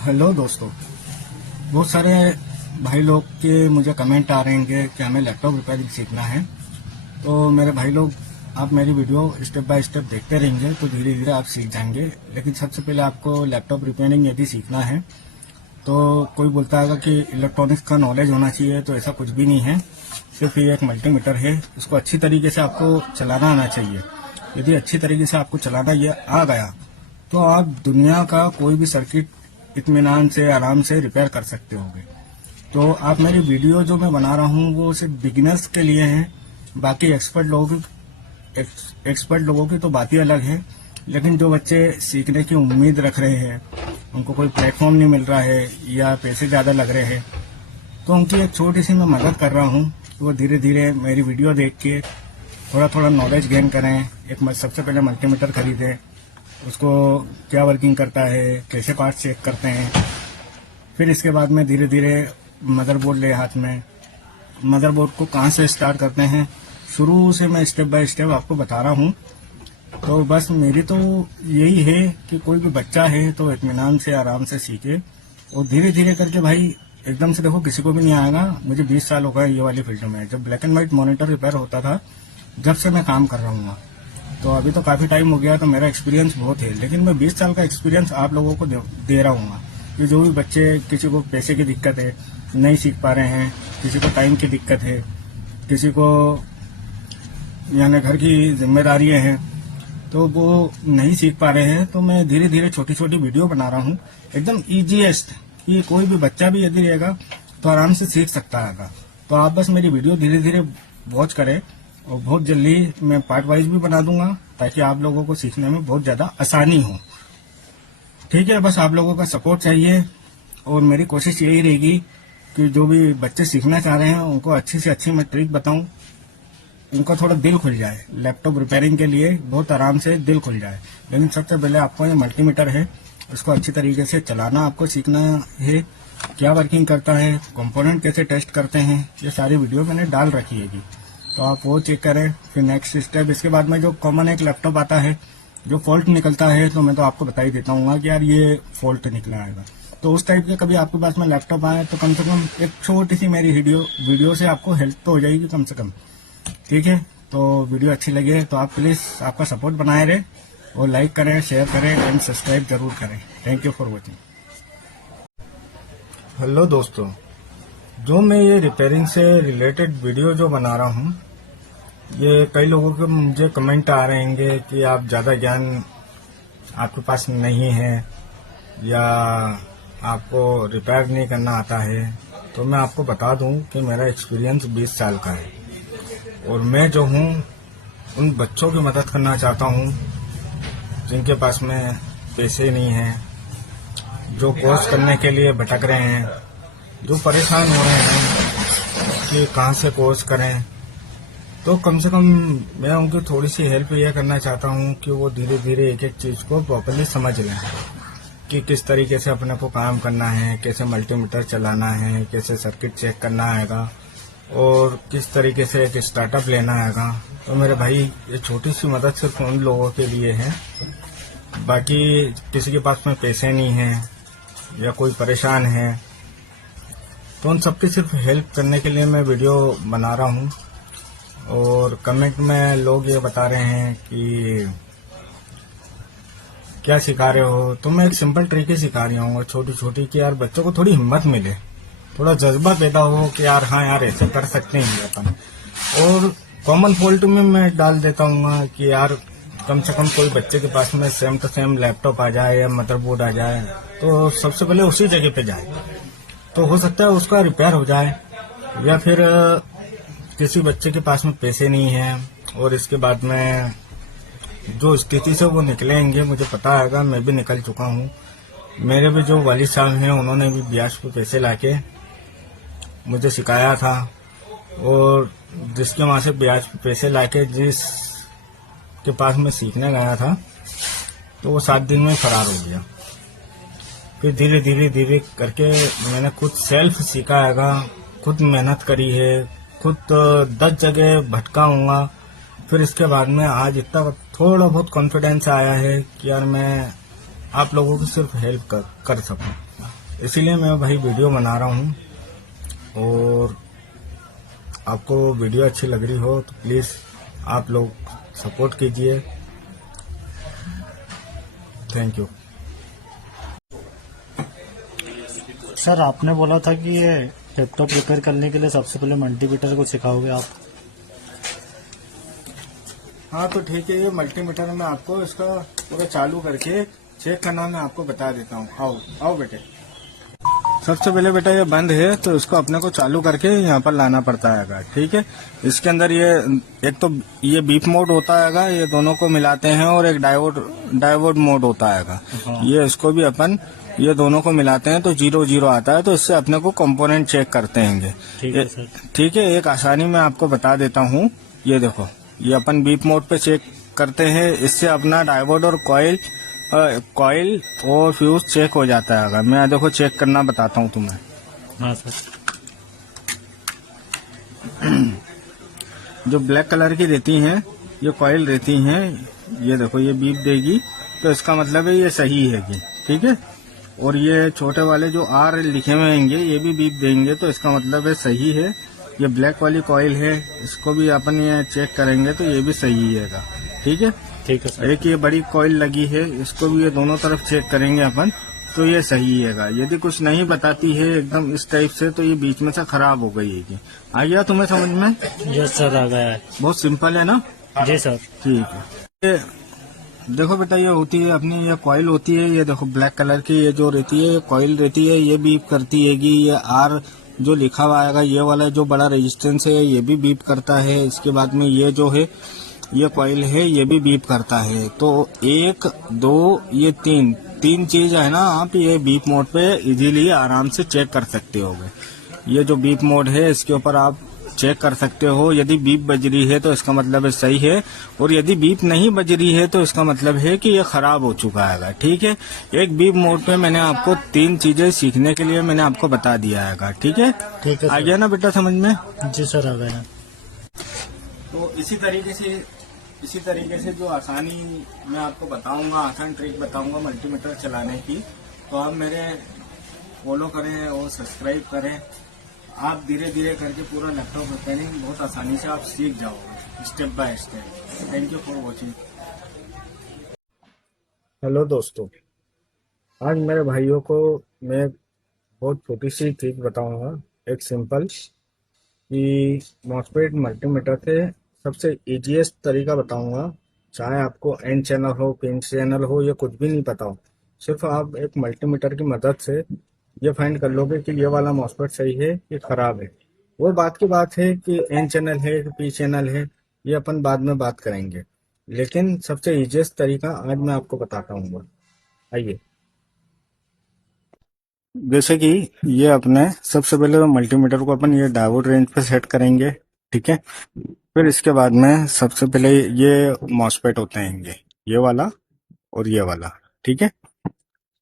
Hello दोस्तों, बहुत सारे भाई लोग के मुझे कमेंट आ रहे हैं कि हमें लैपटॉप रिपेयरिंग सीखना है। तो मेरे भाई लोग, आप मेरी वीडियो स्टेप बाय स्टेप देखते रहेंगे तो धीरे धीरे आप सीख जाएंगे। लेकिन सबसे पहले आपको लैपटॉप रिपेयरिंग यदि सीखना है तो कोई बोलता है कि इलेक्ट्रॉनिक्स का नॉलेज होना चाहिए, तो ऐसा कुछ भी नहीं है। सिर्फ ये एक मल्टीमीटर है, उसको अच्छी तरीके से आपको चलाना आना चाहिए। यदि अच्छी तरीके से आपको चलाना ये आ गया तो आप दुनिया का कोई भी सर्किट इत्मीनान से आराम से रिपेयर कर सकते होगे। तो आप मेरी वीडियो जो मैं बना रहा हूँ वो सिर्फ बिगिनर्स के लिए है। बाकी एक्सपर्ट लोगों की तो बात ही अलग है। लेकिन जो बच्चे सीखने की उम्मीद रख रहे हैं, उनको कोई प्लेटफॉर्म नहीं मिल रहा है या पैसे ज्यादा लग रहे हैं, तो उनकी एक छोटी सी मैं मदद कर रहा हूँ। वो धीरे धीरे मेरी वीडियो देख के थोड़ा थोड़ा नॉलेज गेन करें। सबसे पहले मल्टीमीटर खरीदें, उसको क्या वर्किंग करता है, कैसे पार्ट चेक करते हैं। फिर इसके बाद में धीरे धीरे मदरबोर्ड ले हाथ में, मदरबोर्ड को कहाँ से स्टार्ट करते हैं, शुरू से मैं स्टेप बाय स्टेप आपको बता रहा हूँ। तो बस मेरी तो यही है कि कोई भी बच्चा है तो इत्मीनान से आराम से सीखे और धीरे धीरे करके। भाई एकदम से देखो किसी को भी नहीं आएगा। मुझे 20 साल हो गए ये वाली फील्ड में। जब black and white monitor repair होता था, जब से मैं काम कर रहा हूँ, तो अभी तो काफी टाइम हो गया, तो मेरा एक्सपीरियंस बहुत है। लेकिन मैं 20 साल का एक्सपीरियंस आप लोगों को दे रहा हूँ कि जो भी बच्चे, किसी को पैसे की दिक्कत है, नहीं सीख पा रहे हैं, किसी को टाइम की दिक्कत है, किसी को यानी घर की जिम्मेदारियां हैं, तो वो नहीं सीख पा रहे हैं, तो मैं धीरे धीरे छोटी छोटी वीडियो बना रहा हूँ एकदम ईजीएस्ट, कि कोई भी बच्चा भी यदि रहेगा तो आराम से सीख सकता है। तो आप बस मेरी वीडियो धीरे धीरे वॉच करें और बहुत जल्दी मैं पार्ट वाइज भी बना दूंगा ताकि आप लोगों को सीखने में बहुत ज्यादा आसानी हो। ठीक है, बस आप लोगों का सपोर्ट चाहिए और मेरी कोशिश यही रहेगी कि जो भी बच्चे सीखना चाह रहे हैं उनको अच्छी से अच्छी मैं ट्रिक बताऊं, उनका थोड़ा दिल खुल जाए। लैपटॉप रिपेयरिंग के लिए बहुत आराम से दिल खुल जाए। लेकिन सबसे पहले आपको ये मल्टीमीटर है, उसको अच्छी तरीके से चलाना आपको सीखना है। क्या वर्किंग करता है, कंपोनेंट कैसे टेस्ट करते हैं, ये सारी वीडियो मैंने डाल रखी है। तो आप वो चेक करें। फिर नेक्स्ट स्टेप, इसके बाद में जो कॉमन एक लैपटॉप आता है, जो फॉल्ट निकलता है, तो मैं तो आपको बता ही देता हूँ कि यार ये फॉल्ट निकला आएगा। तो उस टाइप के कभी आपके पास में लैपटॉप आए तो कम से कम एक छोटी सी मेरी वीडियो से आपको हेल्प तो हो जाएगी कम से कम। ठीक है, तो वीडियो अच्छी लगे तो आप प्लीज आपका सपोर्ट बनाए रहे और लाइक करें, शेयर करें एंड सब्सक्राइब जरूर करें। Thank you for watching. Hello दोस्तों, जो मैं ये रिपेयरिंग से रिलेटेड वीडियो जो बना रहा हूँ, ये कई लोगों के मुझे कमेंट आ रहे हैं कि आप ज्यादा ज्ञान आपके पास नहीं है या आपको रिपेयर नहीं करना आता है। तो मैं आपको बता दूं कि मेरा एक्सपीरियंस 20 साल का है और मैं जो हूँ उन बच्चों की मदद करना चाहता हूँ जिनके पास में पैसे नहीं हैं, जो कोर्स करने के लिए भटक रहे हैं, जो परेशान हो रहे हैं कि कहाँ से कोर्स करें। तो कम से कम मैं उनकी थोड़ी सी हेल्प यह करना चाहता हूँ कि वो धीरे धीरे एक एक चीज को प्रॉपर्ली समझ लें कि किस तरीके से अपने को काम करना है, कैसे मल्टीमीटर चलाना है, कैसे सर्किट चेक करना आएगा और किस तरीके से एक स्टार्टअप लेना आएगा। तो मेरे भाई, ये छोटी सी मदद सिर्फ उन लोगों के लिए है। बाकी किसी के पास में पैसे नहीं है या कोई परेशान है, तो उन सबकी सिर्फ हेल्प करने के लिए मैं वीडियो बना रहा हूँ। और कमेंट में लोग ये बता रहे हैं कि क्या सिखा रहे हो, तो मैं एक सिंपल ट्रिक ही सिखा रही हूँ छोटी छोटी, कि यार बच्चों को थोड़ी हिम्मत मिले, थोड़ा जज्बा पैदा हो कि यार हाँ यार ऐसे कर सकते हैं अपन। और कॉमन फॉल्ट में मैं डाल देता हूँ कि यार कम से कम कोई बच्चे के पास में सेम टू सेम लैपटॉप आ जाए या मदरबोर्ड आ जाए, तो सबसे पहले उसी जगह पे जाए, तो हो सकता है उसका रिपेयर हो जाए। या फिर किसी बच्चे के पास में पैसे नहीं है और इसके बाद में जो स्थिति से वो निकलेंगे, मुझे पता है, मैं भी निकल चुका हूँ। मेरे भी जो वालिद साहब हैं, उन्होंने भी ब्याज पे पैसे लाके मुझे सिखाया था और जिसके वहां से ब्याज पे पैसे लाके जिस के पास में सीखने गया था, तो वो 7 दिन में फरार हो गया। फिर धीरे धीरे धीरे करके मैंने खुद सेल्फ सीखा है, खुद मेहनत करी है, खुद 10 जगह भटका हूँ। फिर इसके बाद में आज इतना थोड़ा बहुत कॉन्फिडेंस आया है कि यार मैं आप लोगों की सिर्फ हेल्प कर सकूं। इसीलिए मैं भाई वीडियो बना रहा हूँ। और आपको वीडियो अच्छी लग रही हो तो प्लीज़ आप लोग सपोर्ट कीजिए। Thank you. सर आपने बोला था कि ये लैपटॉप रिपेयर करने के लिए सबसे पहले मल्टीमीटर को सिखाओगे आप। हाँ तो ठीक है, ये मल्टीमीटर में आपको इसका पूरा चालू करके चेक करना मैं आपको बता देता हूँ। आओ आओ बेटे। सबसे पहले बेटा ये बंद है तो इसको अपने को चालू करके यहाँ पर लाना पड़ता है। ठीक है, इसके अंदर ये एक तो ये बीप मोड होता है, ये दोनों को मिलाते हैं, और एक डायोड मोड होता है। हाँ। ये इसको भी अपन ये दोनों को मिलाते हैं तो 0 0 आता है, तो इससे अपने को कंपोनेंट चेक करते हैं। ठीक है सर। ठीक है, एक आसानी में आपको बता देता हूँ। ये देखो, ये अपन बीप मोड पे चेक करते हैं, इससे अपना डायोड और कॉइल और फ्यूज चेक हो जाता है। अगर मैं देखो चेक करना बताता हूँ तुम्हें। हाँ सर। जो ब्लैक कलर की रहती हैं ये कॉइल रहती हैं, ये देखो ये बीप देगी तो इसका मतलब है ये सही है कि ठीक है। और ये छोटे वाले जो आर लिखे हुए होंगे ये भी बीप देंगे तो इसका मतलब है सही है। ये ब्लैक वाली कॉइल है, इसको भी अपन ये चेक करेंगे तो ये भी सही है। ठीक है, ठीक है सर। एक ये बड़ी कॉइल लगी है, इसको भी ये दोनों तरफ चेक करेंगे अपन तो ये सही है। यदि कुछ नहीं बताती है एकदम इस टाइप से तो ये बीच में से खराब हो गई है। आ गया तुम्हें समझ में? यस सर, आ गया है। बहुत सिंपल है ना? जी सर। ठीक है। ये देखो बेटा, ये होती है अपनी ये कॉइल होती है, ये देखो ब्लैक कलर की ये जो रहती है कॉइल रहती है, ये बीप करती है। ये आर जो लिखा हुआ आएगा, ये वाला जो बड़ा रेजिस्टेंस है ये भी बीप करता है। इसके बाद में ये जो है ये कॉइल है ये भी बीप करता है। तो 1 2 ये तीन चीज है ना, आप ये बीप मोड पे इजीली आराम से चेक कर सकते होगे। ये जो बीप मोड है इसके ऊपर आप चेक कर सकते हो। यदि बीप बज रही है तो इसका मतलब है सही है, और यदि बीप नहीं बज रही है तो इसका मतलब है कि ये खराब हो चुका है। ठीक है, एक बीप मोड पे मैंने आपको 3 चीजें सीखने के लिए मैंने आपको बता दिया है। ठीक है, ठीक है आ सर। गया ना बेटा समझ में? जी सर, आ गया। तो इसी तरीके से जो आसानी मैं आपको बताऊंगा, आसान ट्रिक बताऊंगा मल्टीमीटर चलाने की, तो आप मेरे फॉलो करें और सब्सक्राइब करें। आप धीरे धीरे करके पूरा लैपटॉप रिपेयरिंग बहुत आसानी से आप सीख जाओगे step by step. Thank you for watching. Hello दोस्तों, आज मेरे भाइयों को मैं बहुत छोटी सी ट्रिक बताऊंगा, एक सिंपल कि मॉसफेट मल्टीमीटर से सबसे इजीएस्ट तरीका बताऊंगा। चाहे आपको एन चैनल हो, पिन चैनल हो, या कुछ भी नहीं पता हो, सिर्फ आप एक मल्टीमीटर की मदद से ये फाइंड कर लोगे कि ये वाला मॉसफेट सही है कि खराब है। वो बात की बात है कि एन चैनल है कि पी चैनल है, ये अपन बाद में बात करेंगे, लेकिन सबसे इजीएस्ट तरीका आज मैं आपको बताता हूँ। आइए, जैसे कि ये अपने सबसे पहले तो मल्टीमीटर को अपन ये डायोड रेंज पे सेट करेंगे। ठीक है, फिर इसके बाद में सबसे पहले ये मॉसफेट होते हैं, ये वाला और ये वाला। ठीक है,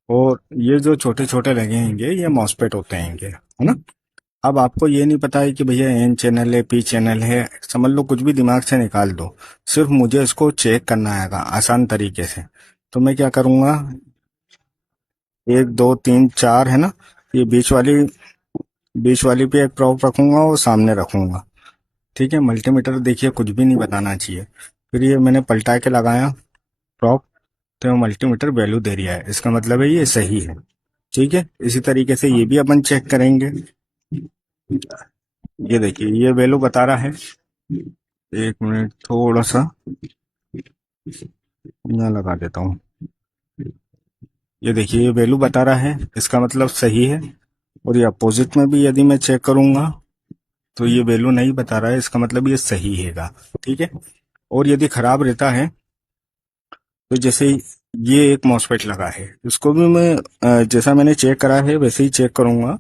और ये जो छोटे छोटे लगे हैं ये मॉसफेट होते हैं, है ना? अब आपको ये नहीं पता है कि भैया एन चैनल है पी चैनल है, समझ लो कुछ भी दिमाग से निकाल दो, सिर्फ मुझे इसको चेक करना आएगा आसान तरीके से। तो मैं क्या करूंगा, 1 2 3 4 है ना, ये बीच वाली पे एक प्रॉप रखूंगा और सामने रखूंगा। ठीक है, मल्टीमीटर देखिए कुछ भी नहीं बताना चाहिए। फिर ये मैंने पलटा के लगाया प्रॉप, तो मल्टीमीटर वैल्यू दे रहा है, इसका मतलब है ये सही है। ठीक है, इसी तरीके से ये भी अपन चेक करेंगे। ये देखिए ये वैल्यू बता रहा है, 1 मिनट थोड़ा सा मैं लगा देता हूँ। ये देखिए ये वैल्यू बता रहा है, इसका मतलब सही है। और ये अपोजिट में भी यदि मैं चेक करूंगा तो ये वैल्यू नहीं बता रहा है, इसका मतलब ये सही हैगा। ठीक है, और यदि खराब रहता है तो जैसे ये एक मॉसफेट लगा है, इसको भी मैं जैसा मैंने चेक करा है वैसे ही चेक करूंगा।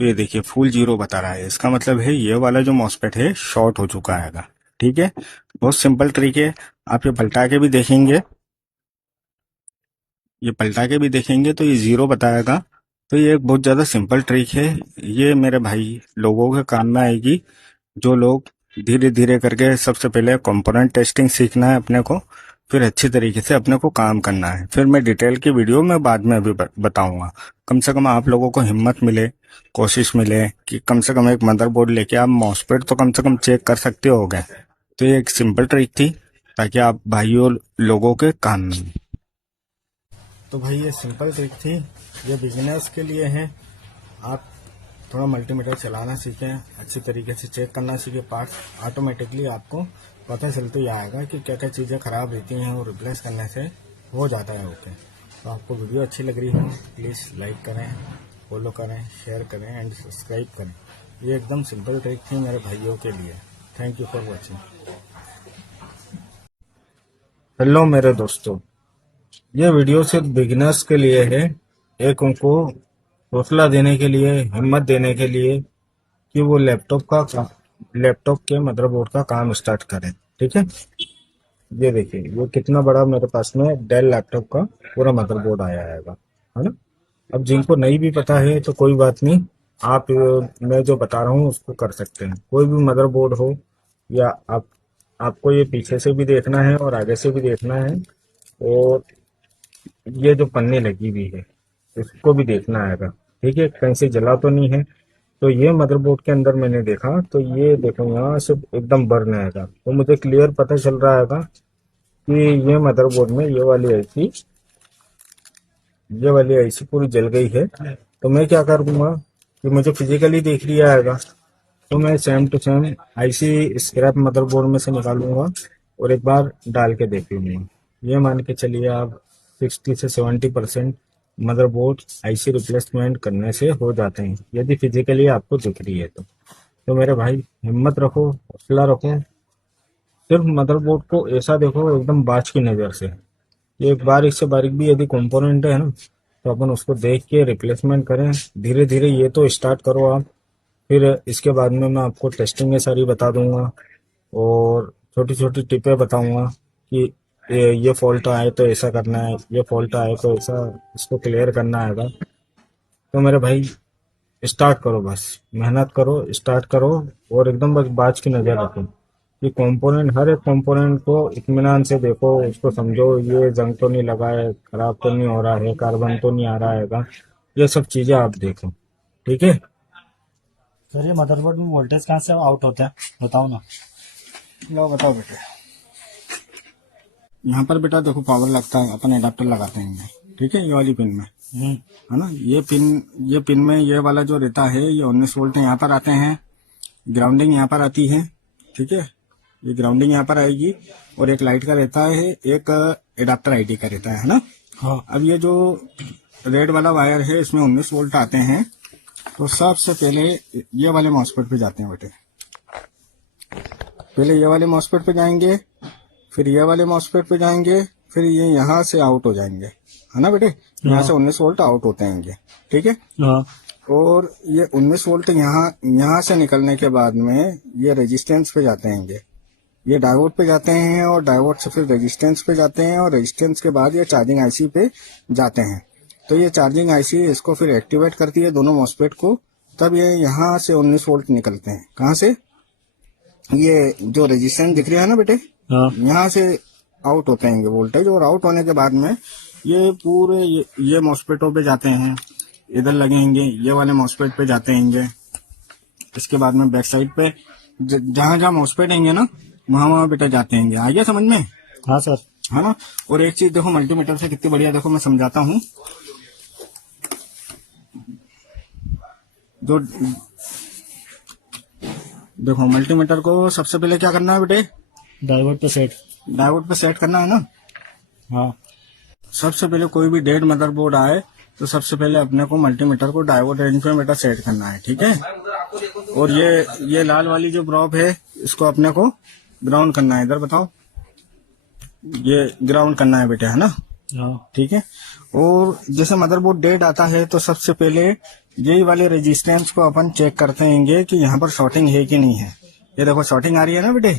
तो ये देखिए फुल 0 बता रहा है, इसका मतलब है ये वाला जो मॉसफेट है शॉर्ट हो चुका है। ठीक है, बहुत सिंपल ट्रिक है। आप ये पलटा के भी देखेंगे, तो ये 0 बताएगा। तो ये एक बहुत ज्यादा सिंपल ट्रिक है, ये मेरे भाई लोगों के काम में आएगी जो लोग धीरे धीरे करके सबसे पहले कंपोनेंट टेस्टिंग सीखना है अपने को, फिर अच्छी तरीके से अपने को काम करना है। फिर मैं डिटेल की वीडियो में बाद में अभी बताऊंगा। कम से कम आप लोगों को हिम्मत मिले, कोशिश मिले कि कम से कम एक मदरबोर्ड लेके आप मॉसफेट तो कम से कम चेक कर सकते हो गए। तो ये एक सिंपल ट्रिक थी ताकि आप भाइयों लोगों के काम में। तो भाई ये सिंपल ट्रिक थी, ये बिगिनर्स के लिए है। आप थोड़ा मल्टीमीटर चलाना सीखें, अच्छी तरीके से चेक करना सीखें पार्ट्स, ऑटोमेटिकली आपको पता चलते ही आएगा कि क्या क्या चीज़ें ख़राब रहती हैं और रिप्लेस करने से हो जाता है ओके। तो आपको वीडियो अच्छी लग रही हो प्लीज़ लाइक करें, फॉलो करें, शेयर करें एंड सब्सक्राइब करें। ये एकदम सिंपल ट्रिक थी मेरे भाइयों के लिए। Thank you for watching. Hello मेरे दोस्तों, ये वीडियो सिर्फ बिगिनर्स के लिए है, एक उनको हौसला देने के लिए, हिम्मत देने के लिए कि वो लैपटॉप के मदरबोर्ड का काम स्टार्ट करें। ठीक है, ये देखिए ये कितना बड़ा मेरे पास में डेल लैपटॉप का पूरा मदरबोर्ड आया है ना। अब जिनको नहीं भी पता है तो कोई बात नहीं, आप मैं जो बता रहा हूँ उसको कर सकते हैं। कोई भी मदरबोर्ड हो या आपको ये पीछे से भी देखना है और आगे से भी देखना है, और ये जो पन्नी लगी हुई है इसको भी देखना आएगा। ठीक है, कहीं से जला तो नहीं है। तो ये मदरबोर्ड के अंदर मैंने देखा तो ये देखो यहाँ से एकदम बर्न आएगा, तो मुझे क्लियर पता चल रहा है कि ये मदरबोर्ड में ये वाली आईसी पूरी जल गई है। तो मैं क्या करूँगा कि मुझे फिजिकली देख लिया आएगा, तो मैं same to same IC scrap motherboard में से निकालूंगा और एक बार डाल के देख लूंगा। ये मान के चलिए आप 60 से 70% मदरबोर्ड आईसी रिप्लेसमेंट करने से हो जाते हैं, यदि फिजिकली आपको दिख रही है तो मेरे भाई हिम्मत रखो, हौसला रखो। सिर्फ मदरबोर्ड को ऐसा देखो एकदम बाज की नज़र से, एक बारीक से बारीक भी यदि कंपोनेंट है ना तो अपन उसको देख के रिप्लेसमेंट करें। धीरे धीरे ये तो स्टार्ट करो आप, फिर इसके बाद में मैं आपको टेस्टिंग सारी बता दूंगा और छोटी छोटी टिपें बताऊंगा कि ये फॉल्ट आए तो ऐसा करना है, ये फॉल्ट आए तो ऐसा इसको क्लियर करना आएगा। तो मेरे भाई स्टार्ट करो, बस मेहनत करो, स्टार्ट करो और एकदम बस बाज की नज़र रखो कि कंपोनेंट, हर एक कंपोनेंट को इत्मीनान से देखो, उसको समझो, ये जंग तो नहीं लगा है, खराब तो नहीं हो रहा है, कार्बन तो नहीं आ रहा है, ये सब चीज़ें आप देखो। ठीक है, सर ये मदरबोर्ड में वोल्टेज कहाँ से आउट होता है बताओ ना। लो बताओ बेटे। यहाँ पर बेटा देखो पावर लगता है, अपन एडाप्टर लगाते हैं, ठीक है, ये वाली पिन में है ना। ये पिन में ये वाला जो रहता है ये 19 वोल्ट यहाँ पर आते हैं, ग्राउंडिंग यहाँ पर आती है। ठीक है, ये ग्राउंडिंग यहाँ पर आएगी और एक लाइट का रहता है, एक एडाप्टर आईडी का रहता है ना। हाँ। अब ये जो रेड वाला वायर है इसमें 19 वोल्ट आते हैं। तो सबसे पहले ये वाले मॉसफेट पे जाते हैं बेटे, पहले ये वाले मॉसफेट पे जाएंगे, फिर ये वाले मॉसफेट पे जाएंगे, फिर ये यहाँ से आउट हो जाएंगे, है ना बेटे। यहाँ से 19 वोल्ट आउट होते हैं ये, ठीक है। हाँ। और ये 19 वोल्ट यहाँ से निकलने के बाद में ये रेजिस्टेंस पे जाते हैं, ये डायोड पे जाते हैं और डायोड से फिर रेजिस्टेंस पे जाते हैं और रेजिस्टेंस के बाद ये चार्जिंग आईसी पे जाते हैं। तो ये चार्जिंग आईसी इसको फिर एक्टिवेट करती है दोनों मॉसफेट को, तब ये यहाँ से 19 वोल्ट निकलते हैं। कहाँ से? ये जो रेजिस्टेंस दिख रहा है ना बेटे, हाँ। यहाँ से आउट होते हैं वोल्टेज, और आउट होने के बाद में ये पूरे ये मॉसफेटों पे जाते हैं, इधर लगेंगे, ये वाले मॉसफेट पे जाते हैं। इसके बाद में बैक साइड पे जहां जहां मॉसफेट होंगे ना वहां बेटा जाते हैं। आ गया समझ में? हाँ सर। है ना। और एक चीज देखो मल्टीमीटर से कितनी बढ़िया, देखो मैं समझाता हूँ। जो देखो मल्टीमीटर को सबसे पहले क्या करना है बेटे? डायोड पे सेट करना है ना। हाँ। सबसे पहले कोई भी डेड मदरबोर्ड आए तो सबसे पहले अपने को मल्टीमीटर को डायोड रेंज पे बेटा सेट करना है, ठीक है। और ये लाल वाली जो प्रॉब है इसको अपने को ग्राउंड करना है, इधर बताओ, ये ग्राउंड करना है बेटे, है ना। ठीक है। और जैसे मदरबोर्ड डेड आता है तो सबसे पहले यही वाले रेजिस्टेंस को अपन चेक करते हैं कि यहाँ पर शॉर्टिंग है कि नहीं है। ये देखो शॉर्टिंग आ रही है ना बेटे,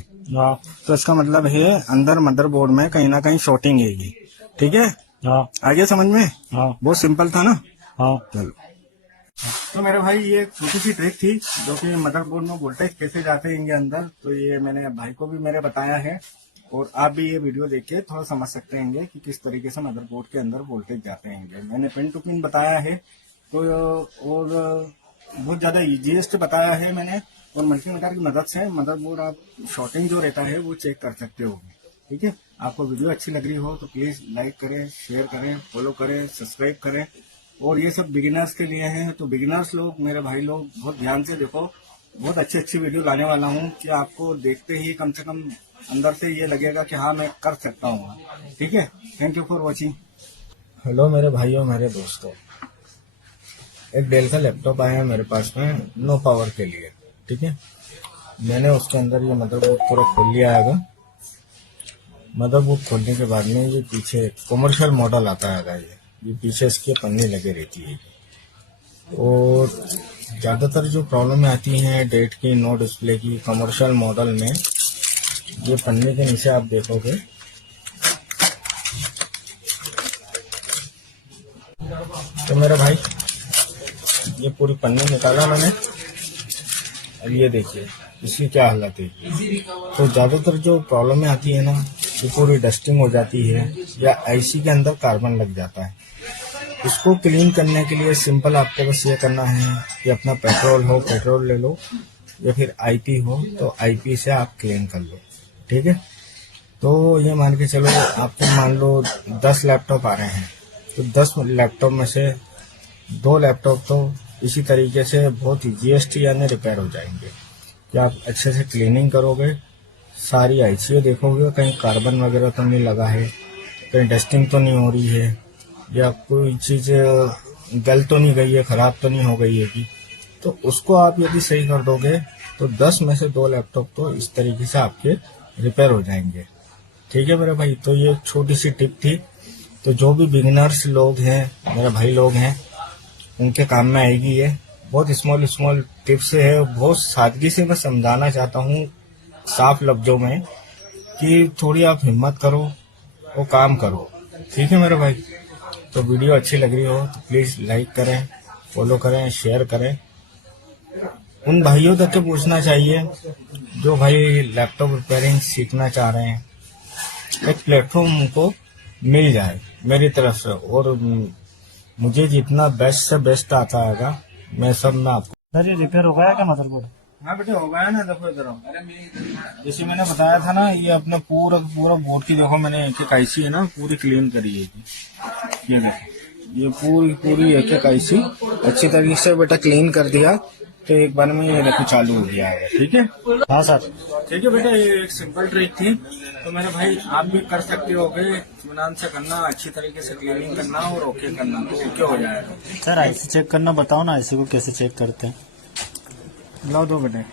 तो इसका मतलब है अंदर मदरबोर्ड में कहीं ना कहीं शॉर्टिंग है, ठीक है। आगे समझ में? बहुत सिंपल था ना। चलो, तो मेरे भाई ये एक छोटी सी ट्रिक थी जो कि मदरबोर्ड में वोल्टेज कैसे जाते हैं अंदर, तो ये मैंने भाई को भी मेरे बताया है। और आप भी ये वीडियो देख के थोड़ा समझ सकते हैं कि किस तरीके से मदरबोर्ड के अंदर वोल्टेज जाते हैं। मैंने पिन टू पिन बताया है तो और बहुत ज़्यादा ईजीएस्ट बताया है मैंने, और मल्टीमीटर की मदद से मदरबोर्ड आप शॉर्टिंग जो रहता है वो चेक कर सकते हो। ठीक है, आपको वीडियो अच्छी लग रही हो तो प्लीज़ लाइक करें, शेयर करें, फॉलो करें, सब्सक्राइब करें। और ये सब बिगिनर्स के लिए हैं, तो बिगिनर्स लोग, मेरे भाई लोग, बहुत ध्यान से देखो। बहुत अच्छी अच्छी वीडियो लाने वाला हूँ कि आपको देखते ही कम से कम अंदर से ये लगेगा कि हाँ मैं कर सकता हूँ। ठीक है, thank you for watching. Hello मेरे भाइयों, मेरे दोस्तों, एक डेल का लैपटॉप आया है मेरे पास में नो पावर के लिए। ठीक है, मैंने उसके अंदर ये मदरबोर्ड पूरा खोल लिया है। मदरबोर्ड खोलने के बाद में ये पीछे कमर्शियल मॉडल आता है, ये पीछे इसकी पन्नी लगी रहती है। और ज़्यादातर जो प्रॉब्लम आती हैं डेट की, नो डिस्प्ले की, कमर्शियल मॉडल में ये पन्नी के नीचे आप देखोगे तो मेरे भाई ये पूरी पन्नी निकाला मैंने। अब ये देखिए इसकी क्या हालत है। तो ज़्यादातर जो प्रॉब्लम आती है ना, ये पूरी डस्टिंग हो जाती है या आईसी के अंदर कार्बन लग जाता है। इसको क्लीन करने के लिए सिंपल आपको बस ये करना है कि अपना पेट्रोल हो, पेट्रोल ले लो, या फिर आईपी हो तो आईपी से आप क्लीन कर लो। ठीक है, तो ये मान के चलो आपको मान लो 10 लैपटॉप आ रहे हैं, तो 10 लैपटॉप में से 2 लैपटॉप तो इसी तरीके से बहुत ईजीएस्ट यानी रिपेयर हो जाएंगे कि आप अच्छे से क्लीनिंग करोगे, सारी आईसी देखोगे कहीं कार्बन वगैरह तो नहीं लगा है, कहीं डस्टिंग तो नहीं हो रही है, या कोई चीज़ गल तो नहीं गई है, ख़राब तो नहीं हो गई है कि, तो उसको आप यदि सही कर दोगे तो 10 में से 2 लैपटॉप तो इस तरीके से आपके रिपेयर हो जाएंगे। ठीक है मेरे भाई, तो ये छोटी सी टिप थी। तो जो भी बिगिनर्स लोग हैं, मेरे भाई लोग हैं, उनके काम में आएगी ये। बहुत स्मॉल स्मॉल टिप्स है, बहुत सादगी से मैं समझाना चाहता हूँ साफ लफ्जों में कि थोड़ी आप हिम्मत करो और काम करो। ठीक है मेरे भाई, तो वीडियो अच्छी लग रही हो तो प्लीज़ लाइक करें, फॉलो करें, शेयर करें। उन भाइयों तक के पूछना चाहिए जो भाई लैपटॉप रिपेयरिंग सीखना चाह रहे हैं, एक प्लेटफॉर्म उनको मिल जाए मेरी तरफ से, और मुझे जितना बेस्ट से बेस्ट आता है मैं सब मैं आपको। सर ये रिपेयर हो गया क्या मदरबोर्ड? हाँ बेटे हो गया ना, देखो इधर जैसे मैंने बताया था ना, ये अपना पूरा बोर्ड की देखो मैंने एक एक आईसी है ना पूरी क्लीन करी है। ये देखो ये पूरी एक एक आईसी अच्छी तरीके से बेटा क्लीन कर दिया, तो एक बार में ये देखो चालू हो गया है। ठीक है, हाँ सर। ठीक है बेटा, ये एक सिंपल ट्रिक थी, तो मेरे भाई आप भी कर सकते हो। इत्मीनान से करना, अच्छी तरीके से क्लीनिंग करना और ओके करना, तो ओके हो जाएगा। सर आईसी चेक करना बताओ ना, आईसी को कैसे चेक करते हैं? लाओ दो बेटे।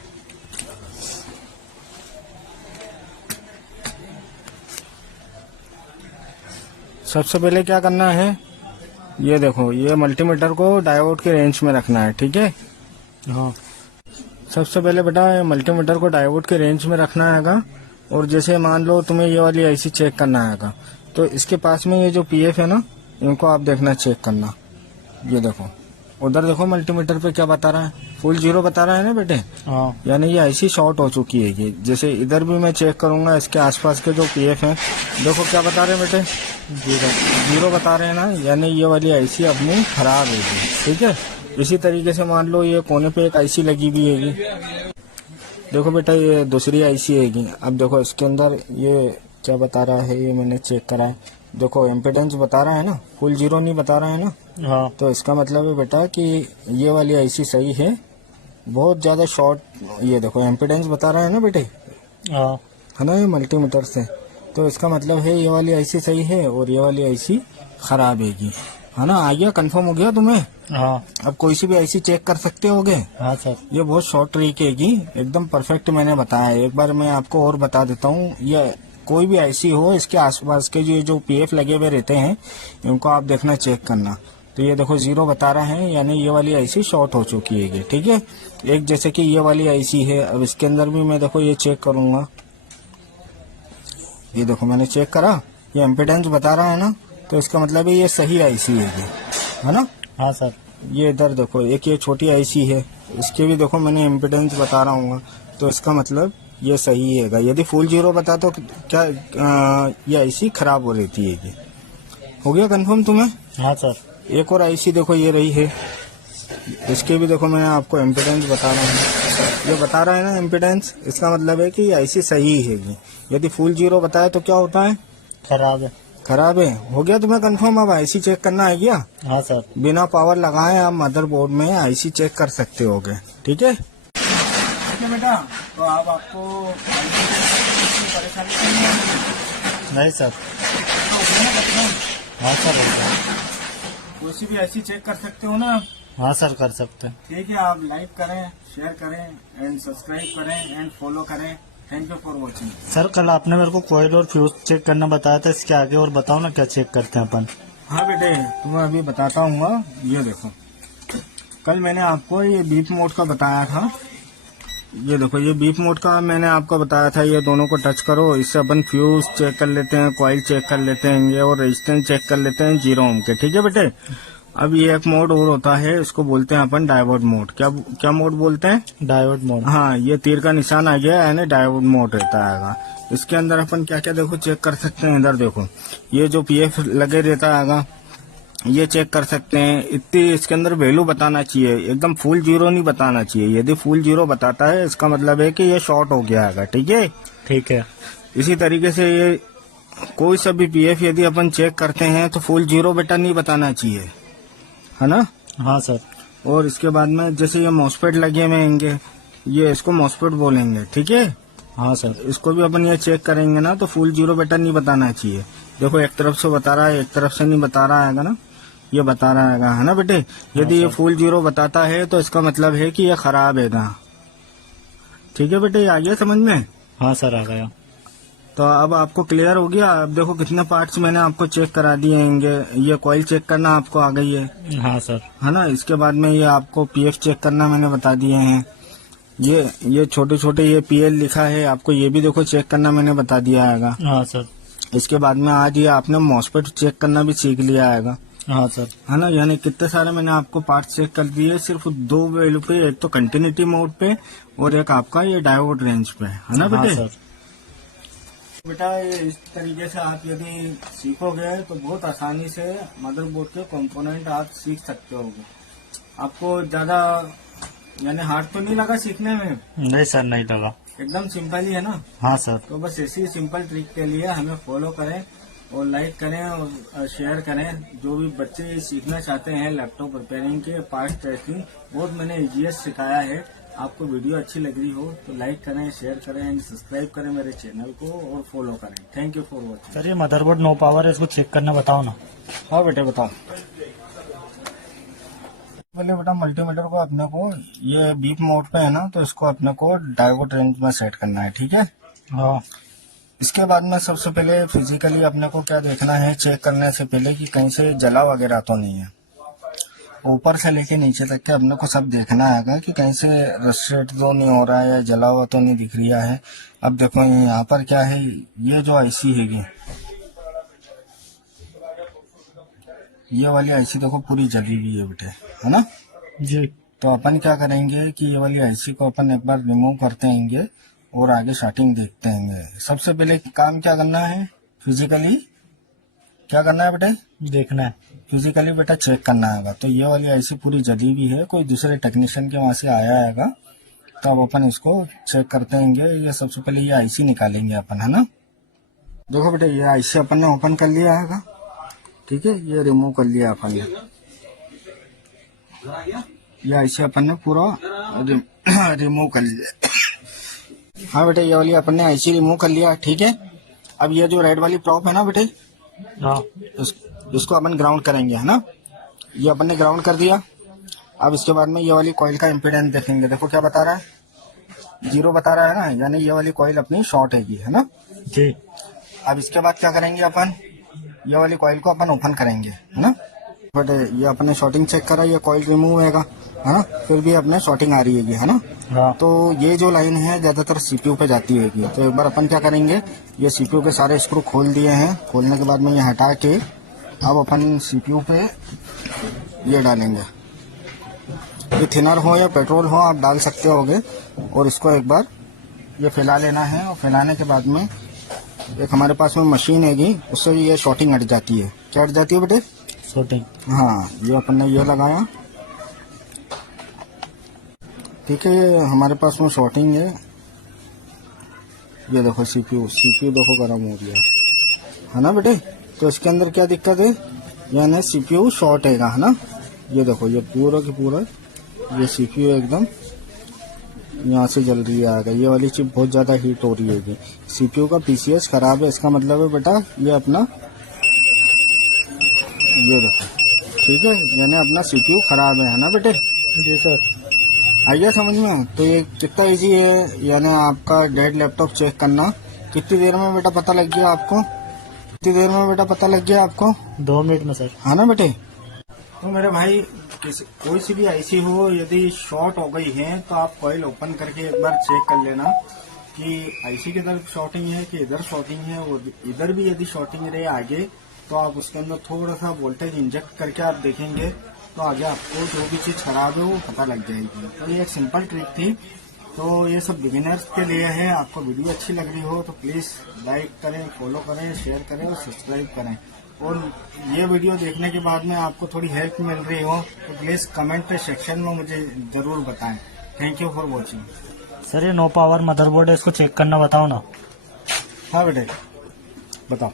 सबसे पहले क्या करना है, ये देखो ये मल्टीमीटर को डायोड के रेंज में रखना है। ठीक है, हाँ सबसे पहले बेटा मल्टीमीटर को डायोड के रेंज में रखना हैगा। और जैसे मान लो तुम्हें ये वाली आईसी चेक करना हैगा, तो इसके पास में ये जो पीएफ है ना, इनको आप देखना चेक करना। ये देखो उधर देखो मल्टीमीटर पे क्या बता रहा है, फुल 0 बता रहा है ना बेटे, हाँ। यानी ये आईसी शॉर्ट हो चुकी है। ये जैसे इधर भी मैं चेक करूंगा, इसके आसपास के जो पीएफ हैं देखो क्या बता रहे हैं बेटे, 0 बता रहे हैं ना, यानी ये वाली आईसी अपनी खराब है। ठीक है, इसी तरीके से मान लो ये कोने पे एक आईसी लगी हुई हैगी, देखो बेटा ये दूसरी आईसी हैगी। अब देखो इसके अंदर ये क्या बता रहा है, ये मैंने चेक करा है, देखो एम्पिडेंस बता रहा है ना, फुल 0 नहीं बता रहा है ना। हाँ तो इसका मतलब है बेटा कि ये वाली आईसी सही है, बहुत ज्यादा शॉर्ट, ये देखो एम्पिडेंस बता रहा है ना बेटे, हाँ है ना, ये मल्टीमीटर से। तो इसका मतलब है ये वाली आईसी सही है और ये वाली आईसी खराब है ना। आ गया, कंफर्म हो गया तुम्हें? हाँ अब कोई सी भी आईसी चेक कर सकते होगे। हाँ सर। ये बहुत शॉर्ट ट्रिक हैगी, एकदम परफेक्ट मैंने बताया। एक बार मैं आपको और बता देता हूँ, ये कोई भी आईसी हो, इसके आसपास के जो पीएफ लगे हुए रहते हैं, इनको आप देखना चेक करना। तो ये देखो 0 बता रहा है, यानी ये वाली आईसी शॉर्ट हो चुकी है। ठीक है, एक जैसे कि ये वाली आईसी है, अब इसके अंदर भी मैं देखो ये चेक करूंगा, ये देखो मैंने चेक करा, ये एम्पिडेंस बता रहा है ना, तो इसका मतलब है ये सही आईसी है ना। हाँ सर। ये इधर देखो एक ये छोटी आईसी है, इसके भी देखो मैंने एम्पिडेंस बता रहा हूँ, तो इसका मतलब ये सही है। यदि फुल जीरो बता तो क्या ये आईसी खराब हो रहती है ये। हो गया कंफर्म तुम्हें? हाँ सर। एक और आईसी देखो ये रही है, इसके भी देखो मैं आपको इम्पिडेंस बता रहा हूँ। ये बता रहा है ना इम्पिडेंस, इसका मतलब है कि ये आईसी सही है ये। यदि फुल जीरो बताए तो क्या होता है? खराब है। खराब है। हो गया तुम्हें कंफर्म? अब आईसी चेक करना है क्या? हाँ सर। बिना पावर लगाए आप मदरबोर्ड में आईसी चेक कर सकते होगे। ठीक है बेटा, तो अब आपको परेशानी नहीं है? नहीं सर। हाँ सर होगा। कोई भी आईसी चेक कर सकते हो ना? हाँ सर कर सकते हैं। ठीक है, आप लाइक करें, शेयर करें एंड सब्सक्राइब करें एंड फॉलो करें। Thank you for watching. Sir कल आपने मेरे को कॉइल और फ्यूज चेक करना बताया था, इसके आगे और बताओ ना क्या चेक करते हैं अपन। हाँ बेटे, तुम्हें अभी बताता हूँ। ये देखो, कल मैंने आपको ये बीप मोड का बताया था। ये देखो, ये बीप मोड का मैंने आपको बताया था। ये दोनों को टच करो, इससे अपन फ्यूज चेक कर लेते हैं, कॉइल चेक कर लेते हैं, ये और रेजिस्टेंस चेक कर लेते हैं 0 ओम के। ठीक है बेटे। अब ये एक मोड और होता है, इसको बोलते हैं अपन डायोड मोड। क्या मोड बोलते हैं? Diode mode. हाँ, ये तीर का निशान आ गया यानी डायोड मोड रहता है। इसके अंदर अपन क्या क्या देखो चेक कर सकते हैं। इधर देखो, ये जो पीएफ लगे रहता है ये चेक कर सकते हैं। इतनी इसके अंदर वैल्यू बताना चाहिए, एकदम फुल जीरो नहीं बताना चाहिए। यदि फुल जीरो बताता है इसका मतलब है कि ये शॉर्ट हो गया है। ठीक है। ठीक है। इसी तरीके से ये कोई सा भी पीएफ यदि अपन चेक करते हैं तो फुल जीरो बेटा नहीं बताना चाहिए, है ना? हाँ सर। और इसके बाद में जैसे ये मॉसफेट लगे हुए होंगे, ये इसको मॉसफेट बोलेंगे। ठीक है। हाँ सर। इसको भी अपन ये चेक करेंगे ना तो फुल जीरो बेटा नहीं बताना चाहिए। देखो, एक तरफ से बता रहा है, एक तरफ से नहीं बता रहा है ना, ये बता रहा है ना बेटे। यदि ये फुल जीरो बताता है तो इसका मतलब है कि ये खराब है ना। ठीक है बेटे, ये आ गया समझ में? हाँ सर आ गया। तो अब आपको क्लियर हो गया। अब देखो कितने पार्ट्स मैंने आपको चेक करा दिए हैं। ये कॉइल चेक करना आपको आ गई है। हाँ सर। है ना? इसके बाद में ये आपको पीएफ चेक करना मैंने बता दिए हैं। ये छोटे छोटे ये पीएल लिखा है, आपको ये भी देखो चेक करना मैंने बता दिया है। हाँ सर। इसके बाद में आज ये आपने मॉसफेट चेक करना भी सीख लिया है। हाँ सर। है ना? यानी कितने सारे मैंने आपको पार्ट चेक कर दिए सिर्फ 2 वैल्यू पे। एक तो कंटिन्यूटी मोड पे और एक आपका ये डायोड रेंज पे, है ना बेटे? हाँ सर। बेटा, ये इस तरीके से आप यदि सीखोगे तो बहुत आसानी से मदरबोर्ड के कंपोनेंट आप सीख सकते होगे। आपको ज्यादा यानी हार्ड तो नहीं लगा सीखने में? नहीं सर नहीं लगा। एकदम सिंपल ही है ना? हाँ सर। तो बस ऐसी सिंपल ट्रिक के लिए हमें फॉलो करें और लाइक करें और शेयर करें। जो भी बच्चे सीखना चाहते हैं लैपटॉप रिपेयरिंग के पार्ट टेस्टिंग, बहुत मैंने ईजीएस सिखाया है। आपको वीडियो अच्छी लग रही हो तो लाइक करें, शेयर करें एंड सब्सक्राइब करें मेरे चैनल को और फॉलो करें। Thank you for watching. Sir ये मदरबोर्ड नो पावर है, इसको चेक करना बताओ ना। हाँ बेटे बताओ। पहले बेटा मल्टीमीटर को अपने को ये बीप मोड पे है ना, तो इसको अपने को डायोड रेंज में सेट करना है। ठीक है। हाँ। इसके बाद में सबसे पहले फिजिकली अपने को क्या देखना है चेक करने से पहले कि कहीं से जला वगैरह तो नहीं है। ऊपर से लेके नीचे तक के अपने को सब देखना है कि कहीं से रस्टेड तो नहीं हो रहा है या जला हुआ तो नहीं दिख रहा है। अब देखो यहाँ पर क्या है, ये जो आईसी है ये वाली आईसी देखो पूरी जली हुई है बेटे, है ना? जी। तो अपन क्या करेंगे कि ये वाली आईसी को अपन एक बार रिमूव करते हैं और आगे स्टार्टिंग देखते हैं। सबसे पहले काम क्या करना है, फिजिकली क्या करना है बेटे? देखना है। फिजिकली बेटा चेक करना है। तो ये वाली आईसी पूरी जली हुई है, कोई दूसरे टेक्नीशियन के वहां से आया है। तो अब अपन इसको चेक करते हैं। ये सबसे पहले ये आईसी निकालेंगे अपन, है ना? देखो बेटा, ये आईसी अपन ने ओपन कर लिया है। ठीक है, ये रिमूव कर लिया अपन ने। ये आईसी अपन ने पूरा रिमूव कर लिया। हाँ बेटे, ये वाली अपन ने आईसी रिमूव कर लिया। ठीक है। अब ये जो रेड वाली प्रॉप है ना बेटे, हाँ। इसको अपन ग्राउंड करेंगे, है ना? ये अपन ने ग्राउंड कर दिया। अब इसके बाद में ये वाली कॉइल का इम्पीडेंस देखेंगे। देखो क्या बता रहा है, 0 बता रहा है ना, यानी ये वाली कॉइल अपनी शॉर्ट है ना? जी। अब इसके बाद क्या करेंगे अपन, ये वाली कॉइल को अपन ओपन करेंगे, है ना? बट ये अपने शॉर्टिंग चेक करा, ये कॉइल रिमूव है ना? फिर भी अपने शॉर्टिंग आ रही है ना? हाँ। तो ये जो लाइन है ज्यादातर सीपीयू पे जाती है। तो एक बार अपन क्या करेंगे, ये सीपीयू के सारे स्क्रू खोल दिए हैं। खोलने के बाद में ये हटा के अब अपन सीपीयू पे ये डालेंगे। ये थिनर हो या पेट्रोल हो आप डाल सकते होगे और इसको एक बार ये फैला लेना है और फैलाने के बाद में एक हमारे पास में मशीन हैगी, उससे ये शॉर्टिंग हट जाती है। क्या हट जाती है बेटे? शॉर्टिंग। हाँ, ये अपन ने ये लगाया, ठीक है। ये हमारे पास में शॉर्टिंग है। ये देखो सीपीयू देखो गर्म हो गया है ना बेटे। तो इसके अंदर क्या दिक्कत है, यानी सीपीयू शॉर्ट है ना। ये देखो ये पूरा की पूरा ये सीपीयू एकदम यहाँ से जल रही है आगे। ये वाली चिप बहुत ज्यादा हीट हो रही है। सीपीयू का पीसीएस खराब है, इसका मतलब है बेटा ये अपना ये देखो, ठीक है, यानी अपना सीपीयू खराब है ना बेटे। जी सर। आइए समझ में। तो ये कितना इजी है, यानी आपका डेड लैपटॉप चेक करना। कितनी देर में बेटा पता लग गया आपको? कितनी देर में बेटा पता लग गया आपको? 2 मिनट में सर। है ना बेटे। तो मेरे भाई कोई सी भी आईसी हो, यदि शॉर्ट हो गई है तो आप कॉइल ओपन करके एक बार चेक कर लेना कि आईसी की तरफ शॉर्टिंग है कि इधर शॉर्टिंग है। वो इधर भी यदि शॉर्टिंग रहे आगे, तो आप उसके अंदर थोड़ा सा वोल्टेज इंजेक्ट करके आप देखेंगे, तो आगे आपको जो भी चीज खराब है वो पता लग जाएगी। तो ये एक सिंपल ट्रिक थी। तो ये सब बिगिनर्स के लिए है। आपको वीडियो अच्छी लग रही हो तो प्लीज लाइक करें, फॉलो करें, शेयर करें और सब्सक्राइब करें। और ये वीडियो देखने के बाद में आपको थोड़ी हेल्प मिल रही हो तो प्लीज कमेंट सेक्शन में मुझे जरूर बताएं। Thank you for watching. Sir ये नो पावर मदरबोर्ड है, इसको चेक करना बताओ ना। हाँ बेटे बताओ।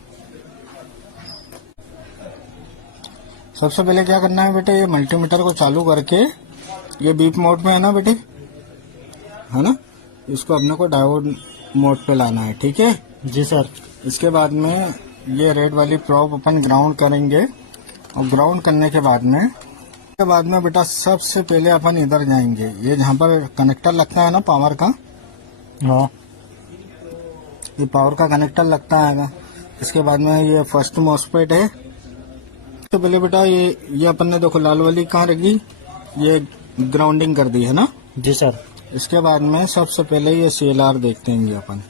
सबसे पहले क्या करना है बेटे, ये मल्टीमीटर को चालू करके, ये बीप मोड में है ना बेटे, है ना, इसको अपने को डायोड मोड पे लाना है, ठीक है। जी सर। इसके बाद में ये रेड वाली प्रॉप अपन ग्राउंड करेंगे और ग्राउंड करने के बाद में बेटा सबसे पहले अपन इधर जाएंगे, ये जहाँ पर कनेक्टर लगता है ना पावर का, हाँ ये पावर का कनेक्टर लगता है। इसके बाद में ये फर्स्ट मॉसफेट है। तो पहले बेटा ये अपन ने देखो लाल वाली कहाँ रखी, ये ग्राउंडिंग कर दी है ना। जी सर। इसके बाद में सबसे पहले ये सीएलआर देखते हैं, ये अपन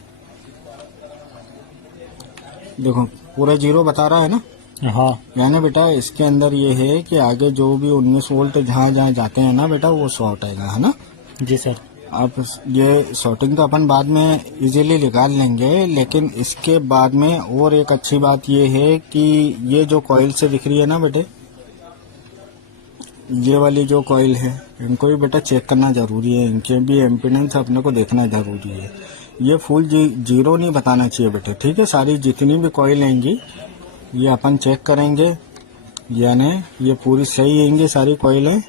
देखो पूरा 0 बता रहा है ना। हाँ यानी बेटा इसके अंदर ये है कि आगे जो भी 19 वोल्ट जहाँ जहाँ जाते हैं ना बेटा वो शॉर्ट आएगा, है ना। जी सर। आप ये शॉर्टिंग तो अपन बाद में इजीली निकाल लेंगे, लेकिन इसके बाद में और एक अच्छी बात ये है कि ये जो कॉइल से दिख रही है ना बेटे, ये वाली जो कॉइल है, इनको भी बेटा चेक करना जरूरी है। इनके भी एम्पीडेंस अपने को देखना जरूरी है। ये फुल 0 नहीं बताना चाहिए बेटे, ठीक है। सारी जितनी भी कॉइल आएंगी ये अपन चेक करेंगे, यानी ये पूरी सही आएंगी सारी कॉइलें,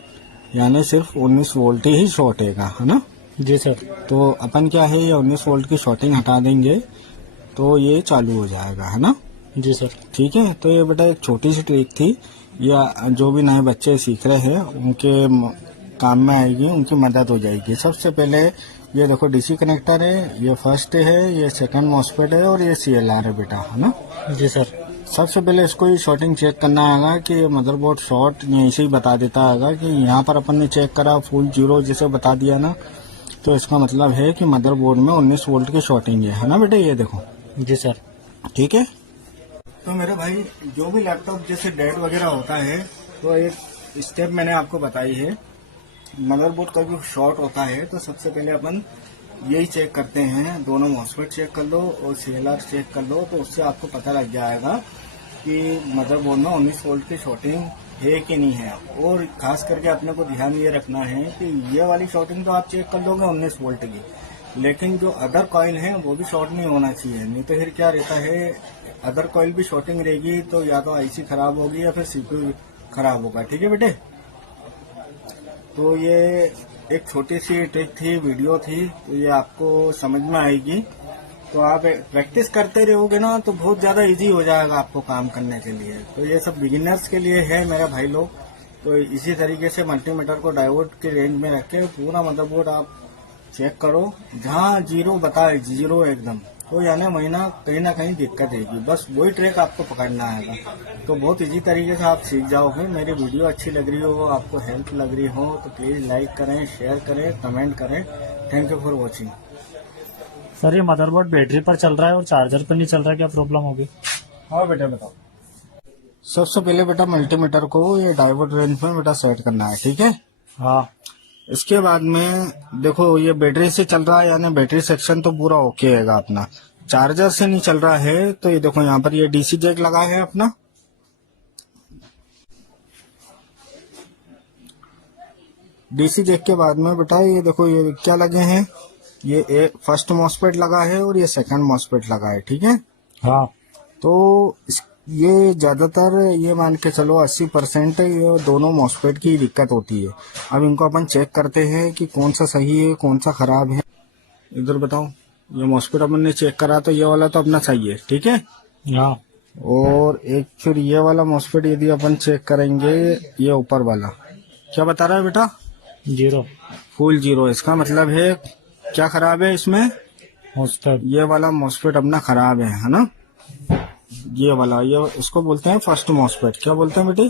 यानी सिर्फ 19 वोल्ट ही शॉर्ट है ना। जी सर। तो अपन क्या है, ये 19 वोल्ट की शॉर्टिंग हटा देंगे तो ये चालू हो जाएगा, है ना। जी सर। ठीक है। तो ये बेटा एक छोटी सी ट्रिक थी, या जो भी नए बच्चे सीख रहे हैं उनके काम में आएगी, उनकी मदद हो जाएगी। सबसे पहले ये देखो डीसी कनेक्टर है, ये फर्स्ट है, ये सेकंड मॉसफेट है और ये सीएलआर है बेटा, है ना। जी सर। सबसे पहले इसको ही शॉर्टिंग चेक करना आएगा कि मदरबोर्ड शॉर्ट यहीं से ही बता देता है कि यहाँ पर अपन ने चेक करा फुल 0 जैसे बता दिया ना, तो इसका मतलब है कि मदरबोर्ड में 19 वोल्ट की शॉर्टिंग है ना बेटे। ये देखो। जी सर। ठीक है। तो मेरे भाई जो भी लैपटॉप जैसे डेड वगैरह होता है तो एक स्टेप मैंने आपको बताई है। मदरबोर्ड का भी शॉर्ट होता है तो सबसे पहले अपन यही चेक करते हैं, दोनों मॉसफेट चेक कर लो और सीएलआर चेक कर लो, तो उससे आपको पता लग जाएगा कि मदरबोर्ड में 19 वोल्ट की शॉर्टिंग है कि नहीं है। और खास करके अपने को ध्यान ये रखना है कि ये वाली शॉर्टिंग तो आप चेक कर लोगे 19 वोल्ट की, लेकिन जो अदर कॉइल है वो भी शॉर्ट नहीं होना चाहिए। नहीं तो फिर क्या रहता है, अदर कॉइल भी शॉर्टिंग रहेगी तो या तो आईसी खराब होगी या फिर सीपीयू खराब होगा। ठीक है बेटे। तो ये एक छोटी सी ट्रिक थी, वीडियो थी, तो ये आपको समझ में आएगी। तो आप प्रैक्टिस करते रहोगे ना तो बहुत ज्यादा इजी हो जाएगा आपको काम करने के लिए। तो ये सब बिगिनर्स के लिए है मेरे भाई लोग। तो इसी तरीके से मल्टीमीटर को डायोड की रेंज में रख के पूरा मदरबोर्ड आप चेक करो, जहाँ 0 बताए 0 एकदम, तो यानी महीना कहीं ना कहीं दिक्कत आएगी। बस वही ट्रैक आपको पकड़ना आएगा। तो बहुत इजी तरीके से आप सीख जाओगे। मेरी वीडियो अच्छी लग रही हो, आपको हेल्प लग रही हो तो प्लीज लाइक करें, शेयर करें, कमेंट करें। Thank you for watching. Sir ये मदरबोर्ड बैटरी पर चल रहा है और चार्जर पर नहीं चल रहा है, क्या प्रॉब्लम होगी? हाँ बेटा बताओ। सबसे पहले बेटा मल्टीमीटर को ये डायोड रेंज में बेटा सेट करना है, ठीक है। हाँ इसके बाद में देखो ये बैटरी से चल रहा है, यानी बैटरी सेक्शन तो पूरा ओके है अपना। चार्जर से नहीं चल रहा है तो ये देखो यहाँ पर ये डीसी जैक लगा है अपना। डीसी जैक के बाद में बेटा ये देखो ये क्या लगे हैं, ये एक फर्स्ट मॉसफेट लगा है और ये सेकंड मॉसफेट लगा है, ठीक है। हाँ तो ये ज्यादातर ये मान के चलो 80% ये दोनों मॉसफेट की दिक्कत होती है। अब इनको अपन चेक करते हैं कि कौन सा सही है कौन सा खराब है। इधर बताओ, ये मॉसफेट अपन ने चेक करा तो ये वाला तो अपना सही है, ठीक है। हाँ और एक फिर ये वाला मॉसफेट यदि अपन चेक करेंगे, ये ऊपर वाला क्या बता रहा है बेटा, 0 फुल 0। इसका मतलब है क्या खराब है इसमें, मॉसफेट। ये वाला मॉसफेट अपना खराब है ना। ये वाला ये इसको बोलते हैं फर्स्ट मॉसफेट। क्या बोलते हैं बेटे,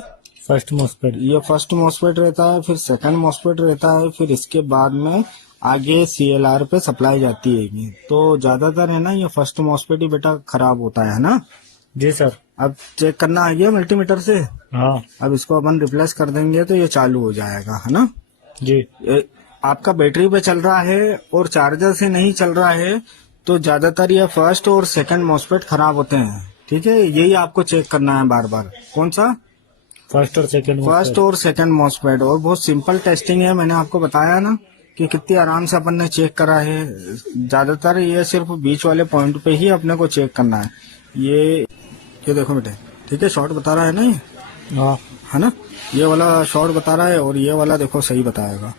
फर्स्ट मॉसफेट। ये फर्स्ट मॉसफेट रहता है, फिर सेकंड मॉसफेट रहता है, फिर इसके बाद में आगे सीएलआर पे सप्लाई जाती है। तो ज्यादातर है ना ये फर्स्ट मॉसफेट ही बेटा खराब होता है ना। जी सर। अब चेक करना आ गया मल्टीमीटर से। हाँ अब इसको अपन रिप्लेस कर देंगे तो ये चालू हो जाएगा, है ना। जी। आपका बैटरी पे चल रहा है और चार्जर से नहीं चल रहा है तो ज्यादातर ये फर्स्ट और सेकंड मॉसफेट खराब होते हैं, ठीक है। यही आपको चेक करना है बार बार। कौन सा, फर्स्ट और सेकंड। फर्स्ट और सेकंड मॉसफेट। और बहुत सिंपल टेस्टिंग है, मैंने आपको बताया ना कि कितनी आराम से अपन ने चेक करा है। ज्यादातर ये सिर्फ बीच वाले पॉइंट पे ही अपने को चेक करना है। ये देखो बेटे, ठीक है, शॉर्ट बता रहा है ना ये, हाँ है ना। ये वाला शॉर्ट बता रहा है और ये वाला देखो सही बताएगा,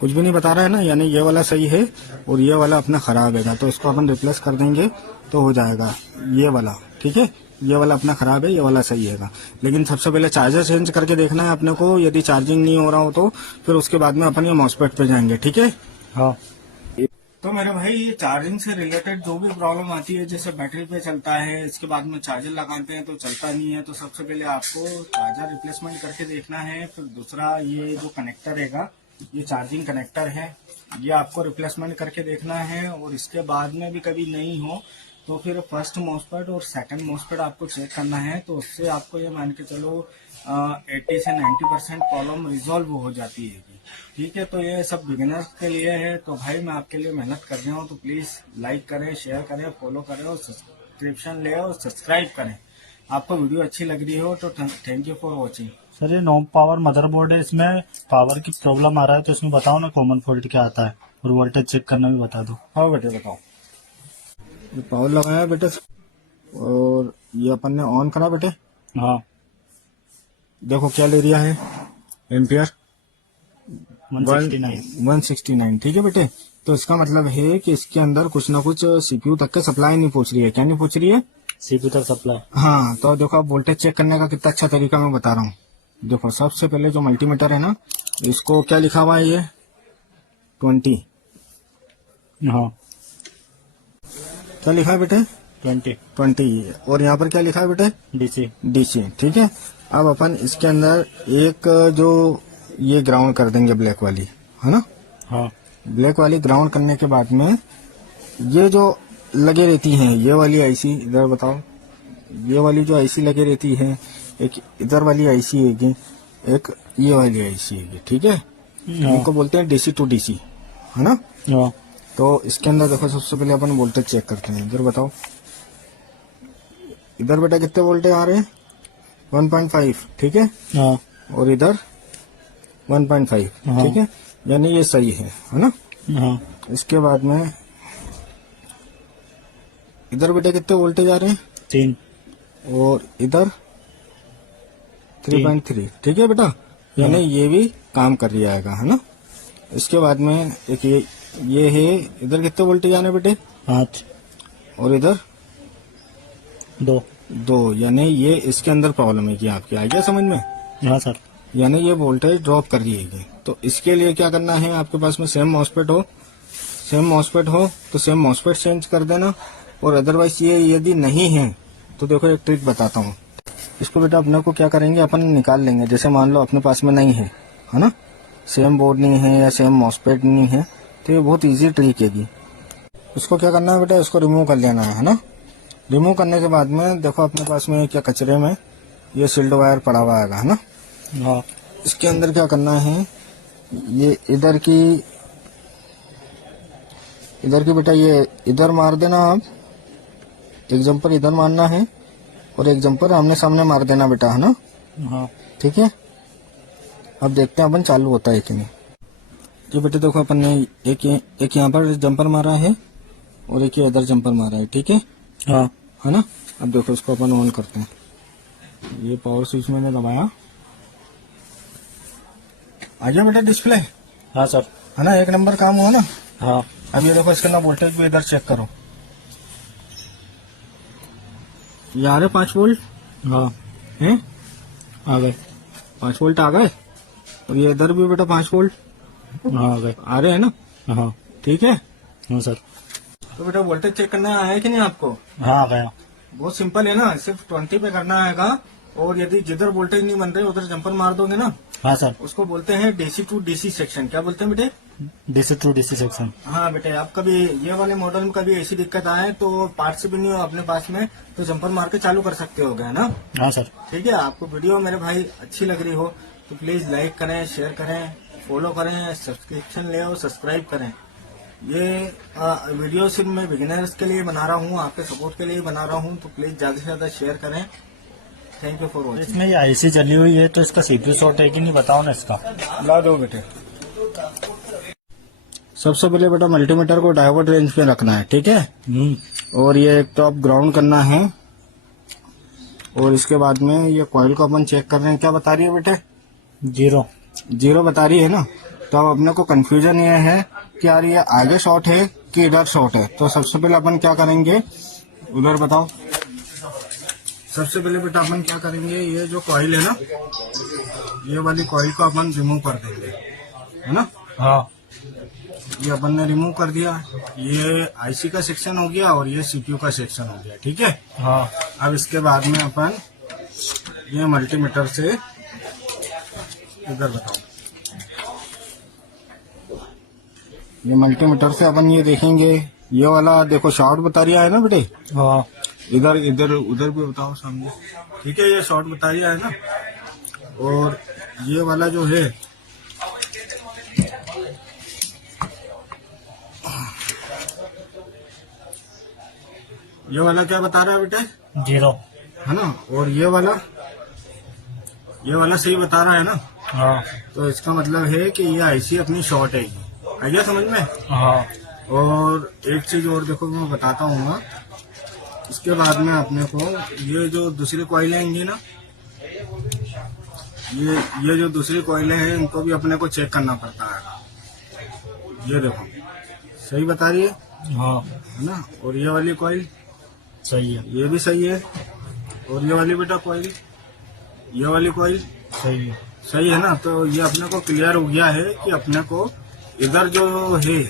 कुछ भी नहीं बता रहा है ना, यानी ये वाला सही है और ये वाला अपना खराब है। तो इसको अपन रिप्लेस कर देंगे तो हो जाएगा ये वाला, ठीक है। ये वाला अपना खराब है, ये वाला सही है। लेकिन सबसे पहले चार्जर चेंज करके देखना है अपने को। यदि चार्जिंग नहीं हो रहा हो तो फिर उसके बाद में अपन ये मॉसफेट पे जाएंगे, ठीक है। हाँ। तो मेरे भाई ये चार्जिंग से रिलेटेड जो भी प्रॉब्लम आती है, जैसे बैटरी पे चलता है, इसके बाद में चार्जर लगाते हैं तो चलता नहीं है, तो सबसे पहले आपको चार्जर रिप्लेसमेंट करके देखना है। फिर दूसरा ये जो कनेक्टर रहेगा, ये चार्जिंग कनेक्टर है, ये आपको रिप्लेसमेंट करके देखना है। और इसके बाद में भी कभी नहीं हो तो फिर फर्स्ट मॉसफेट और सेकंड मॉसफेट आपको चेक करना है। तो उससे आपको ये मान के चलो 80 से 90% प्रॉब्लम रिजॉल्व हो जाती है, ठीक है। तो ये सब बिगिनर्स के लिए है। तो भाई मैं आपके लिए मेहनत कर रहा हूँ, तो प्लीज लाइक करें, शेयर करें, फॉलो करें और सब्सक्रिप्शन ले और सब्सक्राइब करें। आपको वीडियो अच्छी लग रही हो तो thank you for watching. Sir ये नो पावर मदरबोर्ड है, इसमें पावर की प्रॉब्लम आ रहा है, तो इसमें बताओ ना कॉमन फॉल्ट क्या आता है, और वोल्टेज चेक करना भी बता दो। हाँ बेटे बताओ। ये पावर लगाया बेटे और ये अपन ने ऑन करा बेटे। हाँ। देखो क्या ले लिया है, एम्पियर 169। 169, ठीक है बेटे। तो इसका मतलब है कि इसके अंदर कुछ ना कुछ सीपीयू तक के सप्लाई नहीं पहुंच रही है। क्या नहीं पहुंच रही है, सीपीयू तक सप्लाई। हाँ। तो देखो अब वोल्टेज चेक करने का कितना अच्छा तरीका मैं बता रहा हूँ। देखो सबसे पहले जो मल्टीमीटर है ना, इसको क्या लिखा हुआ है, ये 20। हाँ क्या लिखा है बेटे, 20। और यहाँ पर क्या लिखा है बेटे, डीसी। डीसी, ठीक है। अब अपन इसके अंदर एक जो ये ग्राउंड कर देंगे ब्लैक वाली, है ना। हाँ। ब्लैक वाली ग्राउंड करने के बाद में ये जो लगे रहती हैं, ये वाली आईसी इधर बताओ, ये वाली जो आईसी लगे रहती है, एक इधर वाली आईसी है, एक ये वाली आईसी है, ठीक है। इनको बोलते हैं डीसी टू डीसी, है ना। हाँ। तो इसके अंदर देखो सबसे पहले अपन वोल्टेज चेक करते हैं। इधर बताओ, इधर बेटा कितने वोल्टेज आ रहे हैं, 1.5, ठीक है। हाँ। और इधर 1.5, हाँ। ठीक है, यानी ये सही है ना। हाँ। इसके बाद में इधर बेटा कितने वोल्टेज आ रहे हैं, 3। और इधर 3.3, ठीक है बेटा, यानी ये भी काम कर रही आएगा, है ना। इसके बाद में एक ये है, इधर कितने वोल्टेज आने बेटे, 5। और इधर 2। यानी ये इसके अंदर प्रॉब्लम है कि आपकी, आ गया समझ में। हाँ सर। यानी ये वोल्टेज ड्रॉप कर रही है। तो इसके लिए क्या करना है, आपके पास में सेम मॉसफेट हो तो सेम मॉसफेट चेंज कर देना। और अदरवाइज ये यदि नहीं है तो देखो एक ट्रिक बताता हूँ। इसको बेटा अपने को क्या करेंगे, अपन निकाल लेंगे। जैसे मान लो अपने पास में नहीं है ना, सेम बोर्ड नहीं है या सेम मॉसफेट नहीं है, तो ये बहुत इजी ट्रिक है। इसको क्या करना है बेटा, इसको रिमूव कर लेना है ना। रिमूव करने के बाद में देखो अपने पास में क्या कचरे में ये सील्ड वायर पड़ा हुआ है ना। हाँ। इसके अंदर क्या करना है, ये इधर की बेटा ये इधर मार देना आप। एक जंपर इधर मारना है और एक जंपर आमने सामने मार देना बेटा, है ना। हाँ ठीक है, अब देखते हैं अपन चालू होता है कि नहीं। जो बेटे देखो अपन ने एक यहाँ पर जंपर मारा है और एक ये इधर जंपर मारा है, ठीक है। हाँ है ना। अब देखो इसको अपन ऑन करते हैं। ये पावर स्विच मैंने दबाया, आ गया बेटा डिस्प्ले, हाँ सर। है ना। एक नंबर काम हुआ ना। हाँ अब ये देखो इसके अंदर वोल्टेज भी इधर चेक करो, ये आ रहे 5 वोल्ट हाँ हैं, आ गए। 5 वोल्ट आ गए। और ये इधर भी बेटा 5 वोल्ट हाँ आ गए। आ रहे हैं ना। हाँ ठीक है। हाँ सर। तो बेटा वोल्टेज चेक करना आया कि नहीं आपको। हाँ आ गया। बहुत सिंपल है ना, सिर्फ 20 पे करना आएगा। और यदि जिधर वोल्टेज नहीं बन रहे उधर जंपर मार दोगे ना, हाँ सर। उसको बोलते हैं डीसी टू डीसी सेक्शन। क्या बोलते हैं बेटे। DC to DC section. हाँ बेटे, आप कभी ये वाले मॉडल में कभी ऐसी दिक्कत आए तो पार्ट्स भी नहीं हो अपने पास में तो जंपर मार के चालू कर सकते हो गए ना। हाँ सर। ठीक है। आपको वीडियो मेरे भाई अच्छी लग रही हो तो प्लीज लाइक करें, शेयर करें, फॉलो करें, सब्सक्रिप्शन ले और सब्सक्राइब करें। ये वीडियो सिर्फ मैं बिगिनर्स के लिए बना रहा हूँ, आपके सपोर्ट के लिए बना रहा हूँ, तो प्लीज ज्यादा से ज्यादा शेयर करें। Thank you for watching. इसमें ये आईसी जली हुई है तो इसका सीपीयू शॉर्ट है कि नहीं, बताओ ना इसका। ला दो बेटे। सबसे पहले बेटा मल्टीमीटर को डायोड रेंज पे रखना है, ठीक है। और ये एक टॉप ग्राउंड करना है। और इसके बाद में ये कॉइल को अपन चेक कर रहे हैं, क्या बता रही है बेटे। 0 बता रही है ना। तो अब अपने को कंफ्यूजन ये है कि यार ये आगे शॉर्ट है कि इधर शॉर्ट है। तो सबसे पहले अपन क्या करेंगे, उधर बताओ। सबसे पहले बेटा अपन क्या करेंगे, ये जो कॉइल है ना, ये वाली कॉइल को अपन रिमूव कर देंगे, है ना। हाँ ये अपन ने रिमूव कर दिया। ये आईसी का सेक्शन हो गया और ये सीपीयू का सेक्शन हो गया, ठीक है। हाँ। अब इसके बाद में अपन ये मल्टीमीटर से इधर बताओ, ये मल्टीमीटर से अपन ये देखेंगे, ये वाला देखो शॉर्ट बता रहा है ना बेटे। हाँ। इधर इधर उधर भी बताओ सामने, ठीक है। ये शॉर्ट बता रहा है ना। और ये वाला जो है ये वाला क्या बता रहा है बेटे। 0 है ना। और ये वाला सही बता रहा है ना। हाँ। तो इसका मतलब है कि ये आईसी अपनी शॉर्ट है। आ गया समझ में। हाँ। और एक चीज और देखो मैं बताता हूँ। इसके बाद में अपने को ये जो दूसरी कॉइलें आएंगी ना, ये जो दूसरी कॉइलें हैं इनको भी अपने को चेक करना पड़ता है। ये देखो सही बता रही है, हाँ। है ना। और ये वाली कॉइल सही है। ये भी सही है। और ये वाली बेटा कॉइल, ये वाली कॉइल सही है। सही है ना। तो ये अपने को क्लियर हो गया है कि अपने को इधर जो है,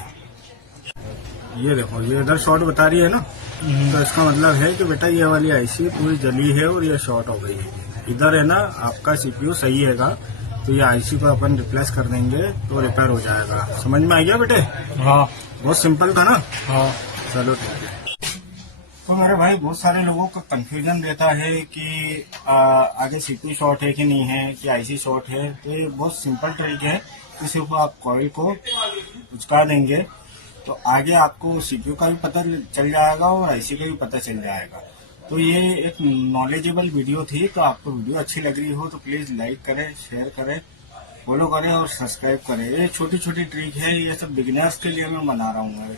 ये देखो ये इधर शॉर्ट बता रही है ना। तो इसका मतलब है कि बेटा ये वाली आईसी पूरी जली है और ये शॉर्ट हो गई है। इधर है ना आपका सीपीयू सही हैगा, तो ये आईसी को अपन रिप्लेस कर देंगे तो रिपेयर हो जाएगा। समझ में आ गया बेटे। हाँ। बहुत सिंपल था ना। हाँ। चलो ठीक है। तो मेरे भाई बहुत सारे लोगों को कंफ्यूजन रहता है कि आगे सीपीयू शॉर्ट है कि नहीं है, कि आईसी शॉर्ट है। तो ये बहुत सिंपल ट्रिक है कि सिर्फ आप कॉइल को उचका देंगे तो आगे आपको सीपीयू का भी पता चल जाएगा और आईसी का भी पता चल जाएगा। तो ये एक नॉलेजेबल वीडियो थी। तो आपको वीडियो अच्छी लग रही हो तो प्लीज लाइक करें, शेयर करें, फॉलो करें और सब्सक्राइब करें। ये छोटी छोटी ट्रिक है, ये सब बिगिनर्स के लिए मैं बना रहा हूँ।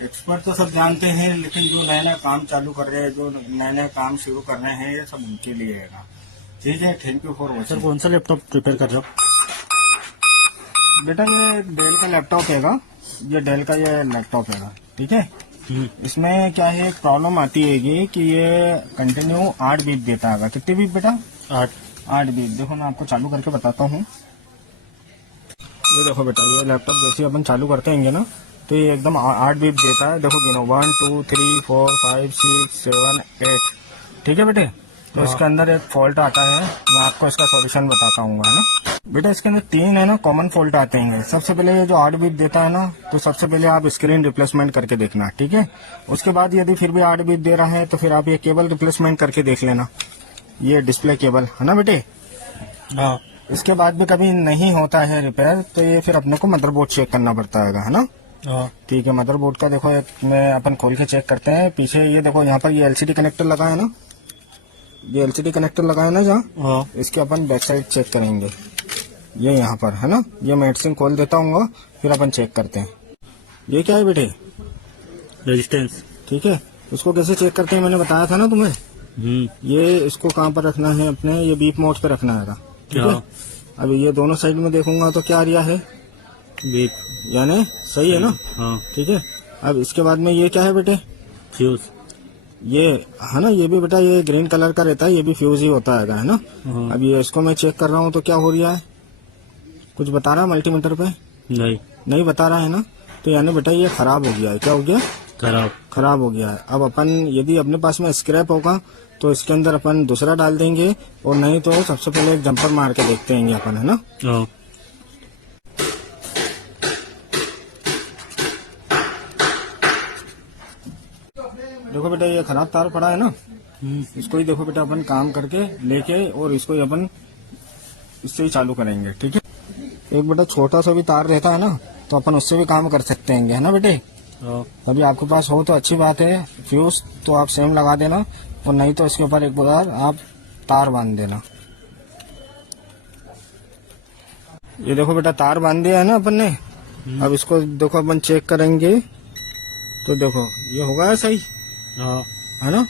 एक्सपर्ट तो सब जानते हैं, लेकिन जो नया नया काम चालू कर रहे हैं, जो नया नया काम शुरू कर रहे हैं, ये सब उनके लिए है ना। ठीक है। Thank you for sir watching. कौन सा लैपटॉप प्रिपेयर कर रहे हो। बेटा ये डेल का लैपटॉप हैगा, ये डेल का ये लैपटॉप हैगा, ठीक है। इसमें क्या है, एक प्रॉब्लम आती है कि ये कंटिन्यू 8 बीप देता है। कितने बीप बेटा। 8 बीप। देखो मैं आपको चालू करके बताता हूँ। ये देखो बेटा, ये लैपटॉप जैसे अपन चालू करते हैं ना तो ये एकदम 8 बीप देता है। देखो गिनो 1 2 3 4 5 6 7 8, ठीक है बेटे। तो इसके अंदर एक फॉल्ट आता है, मैं आपको इसका सॉल्यूशन बताता हूँ, है ना बेटा। इसके अंदर 3 है ना कॉमन फॉल्ट आते हैं। सबसे पहले ये जो 8 बीप देता है ना, तो सबसे पहले आप स्क्रीन रिप्लेसमेंट करके देखना, ठीक है। उसके बाद यदि फिर भी 8 बीप दे रहा है तो फिर आप ये केबल रिप्लेसमेंट करके देख लेना, ये डिस्प्ले केबल, है ना बेटे। हाँ। इसके बाद भी कभी नहीं होता है रिपेयर तो ये फिर अपने को मदरबोर्ड चेक करना पड़ता है ना। हाँ ठीक है, मदरबोर्ड का देखो एक में अपन खोल के चेक करते हैं। पीछे ये देखो यहाँ पर ये एलसीडी कनेक्टर लगा है ना, ये एलसीडी कनेक्टर लगा है ना जहाँ, हाँ इसके अपन बैक साइड चेक करेंगे। ये यहाँ पर है ना, ये मेडिसिन खोल देता हूँ फिर अपन चेक करते हैं। ये क्या है बेटे? रेजिस्टेंस। ठीक है, इसको कैसे चेक करते हैं मैंने बताया था ना तुम्हें। ये इसको कहाँ पर रखना है अपने, ये बीप मोड पे रखना है। ठीक है, अब ये दोनों साइड में देखूंगा तो क्या आ रहा है? बीप, यानी सही है ना। हाँ ठीक है, अब इसके बाद में ये क्या है बेटे? फ्यूज। ये है ना, ये भी बेटा ये ग्रीन कलर का रहता है, ये भी फ्यूज ही होता है ना। हाँ। अब ये इसको मैं चेक कर रहा हूँ तो क्या हो रहा है? कुछ बता रहा है मल्टीमीटर पे? नहीं बता रहा है ना, तो यानी बेटा ये खराब हो गया है। क्या हो गया? खराब हो गया है। अब अपन यदि अपने पास में स्क्रैप होगा तो इसके अंदर अपन दूसरा डाल देंगे, और नहीं तो सबसे पहले एक जंपर मार के देखते हैं अपन, है ना। देखो बेटा ये खराब तार पड़ा है ना, इसको ही देखो बेटा अपन काम करके लेके और इसको ही अपन इससे ही चालू करेंगे। ठीक है, एक बेटा छोटा सा भी तार रहता है ना तो अपन उससे भी काम कर सकते हैं, है ना बेटे। अभी आपके पास हो तो अच्छी बात है, फ्यूज तो आप सेम लगा देना, और नहीं तो इसके ऊपर एक बार आप तार बांध देना। ये देखो बेटा तार बांध दिया है ना अपन ने। अब इसको देखो अपन चेक करेंगे तो देखो ये होगा सही, है ना।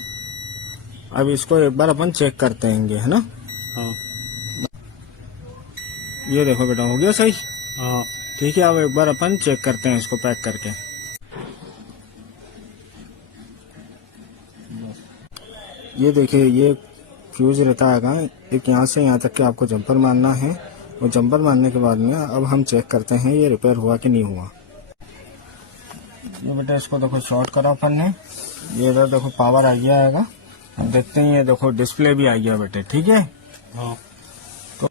अब इसको एक बार अपन चेक करते हैं, है ना। ये देखो बेटा हो गया सही। ठीक है, अब एक बार अपन चेक करते हैं इसको पैक करके। ये देखिए ये फ्यूज रहता है एक, यहाँ से यहाँ तक के आपको जंपर मारना है, और जंपर मारने के बाद में अब हम चेक करते हैं ये रिपेयर हुआ कि नहीं हुआ। ये बेटा इसको देखो शॉर्ट करा अपन ने, ये इधर देखो पावर आ गया है। अब देखते हैं, ये देखो डिस्प्ले भी आ गया बेटे। ठीक है, तो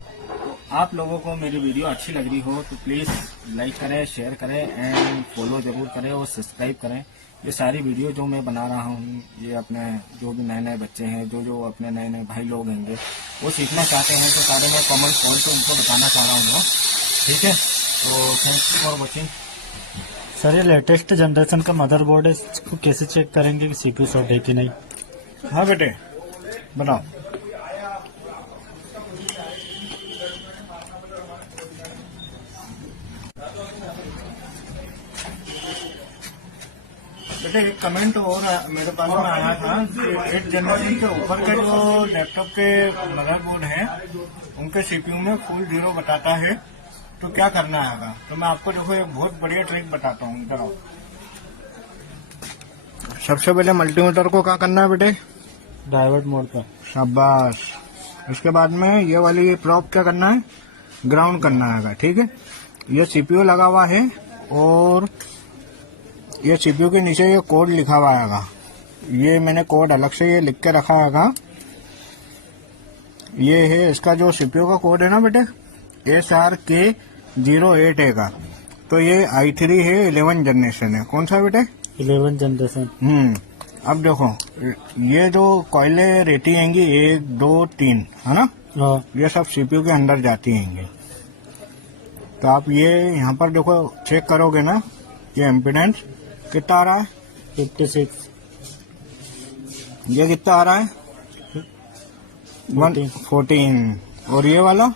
आप लोगों को मेरी वीडियो अच्छी लग रही हो तो प्लीज लाइक करें, शेयर करें एंड फॉलो जरूर करें और सब्सक्राइब करें। ये सारी वीडियो जो मैं बना रहा हूँ, ये अपने जो भी नए नए बच्चे हैं, जो अपने नए नए भाई लोग होंगे वो सीखना चाहते हैं, तो सारे मैं कॉमन खोल के उनको बताना चाह रहा हूँ। ठीक है, तो थैंक्स फॉर वॉचिंग। सर ये लेटेस्ट जनरेशन का मदरबोर्ड है, इसको कैसे चेक करेंगे कि सीपीयू शॉर्ट है कि नहीं? हाँ बेटे बताओ। बेटे एक कमेंट और मेरे पास में आया था कि 8 जनवरी के ऊपर के जो लैपटॉप के मदरबोर्ड हैं उनके सीपीयू में फुल 0 बताता है, तो क्या करना है? तो मैं आपको देखो एक बहुत बढ़िया ट्रिक बताता हूँ। इधर आओ। सबसे पहले मल्टीमीटर को क्या करना है बेटे? डाइवर्ट मोड पर। शाबाश। इसके बाद में ये वाली प्रॉप क्या करना है? ग्राउंड करना है। ठीक है, ये सीपीयू लगा हुआ है और ये सीपीयू के नीचे ये कोड लिखा हुआ है। ये मैंने कोड अलग से ये लिख के रखा है। ये है इसका जो सीपीयू का कोड है ना बेटे, SRK08 है। तो ये i3 है, 11 जनरेशन है। कौन सा बेटे? 11 जनरेशन। अब देखो ये जो कॉइले रहती हैंगी 1, 2, 3 है ना, ये सब सीपीयू के अंदर जाती हैंगी। तो आप ये यहाँ पर देखो चेक करोगे ना, ये इम्पीडेंस कितना आ रहा है? 56। ये कितना आ रहा है? 14। और ये वाला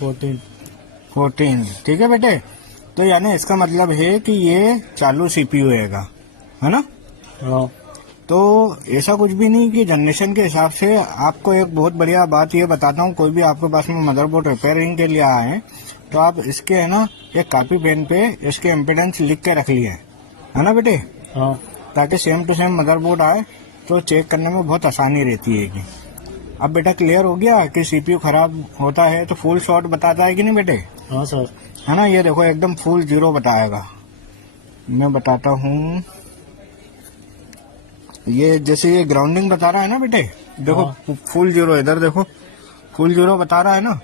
14। ठीक है बेटे, तो यानी इसका मतलब है कि ये चालू सीपीयू है ना। तो ऐसा कुछ भी नहीं कि जनरेशन के हिसाब से। आपको एक बहुत बढ़िया बात ये बताता हूँ, कोई भी आपके पास में मदरबोर्ड रिपेयरिंग के लिए आए हैं तो आप इसके है ना एक कॉपी पेन पे इसके इम्पीडेंस लिख के रख लिए, है ना बेटे, ताकि सेम टू सेम मदरबोर्ड आए तो चेक करने में बहुत आसानी रहती है। कि अब बेटा क्लियर हो गया कि सीपीयू खराब होता है तो फुल शॉर्ट बताता है कि नहीं बेटे? हाँ सर, है ना। ये देखो एकदम फुल 0 बताएगा। मैं बताता हूँ, ये जैसे ये ग्राउंडिंग बता रहा है ना बेटे, देखो फुल 0, इधर देखो फुल 0 बता रहा है ना।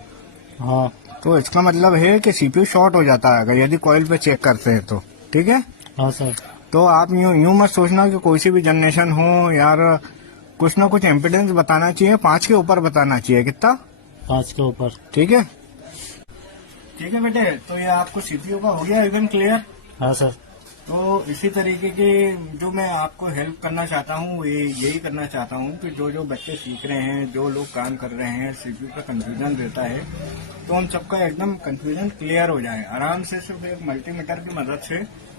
हाँ, तो इसका मतलब है कि सीपीयू शॉर्ट हो जाता है यदि कॉइल पे चेक करते हैं तो। ठीक है। हाँ सर। तो आप यूं मत सोचना कि कोई सी भी जनरेशन हो यार, कुछ ना कुछ इम्पीडेंस बताना चाहिए, 5 के ऊपर बताना चाहिए। कितना? 5 के ऊपर। ठीक है बेटे। तो ये आपको सीपीयू का हो गया इवन क्लियर। हाँ सर। तो इसी तरीके की जो मैं आपको हेल्प करना चाहता हूँ यही करना चाहता हूँ कि जो बच्चे सीख रहे हैं, जो लोग काम कर रहे हैं, सीपीयू का कंफ्यूजन रहता है, तो हम सबका एकदम कंफ्यूजन क्लियर हो जाए। आराम से सिर्फ एक मल्टीमीटर की मदद से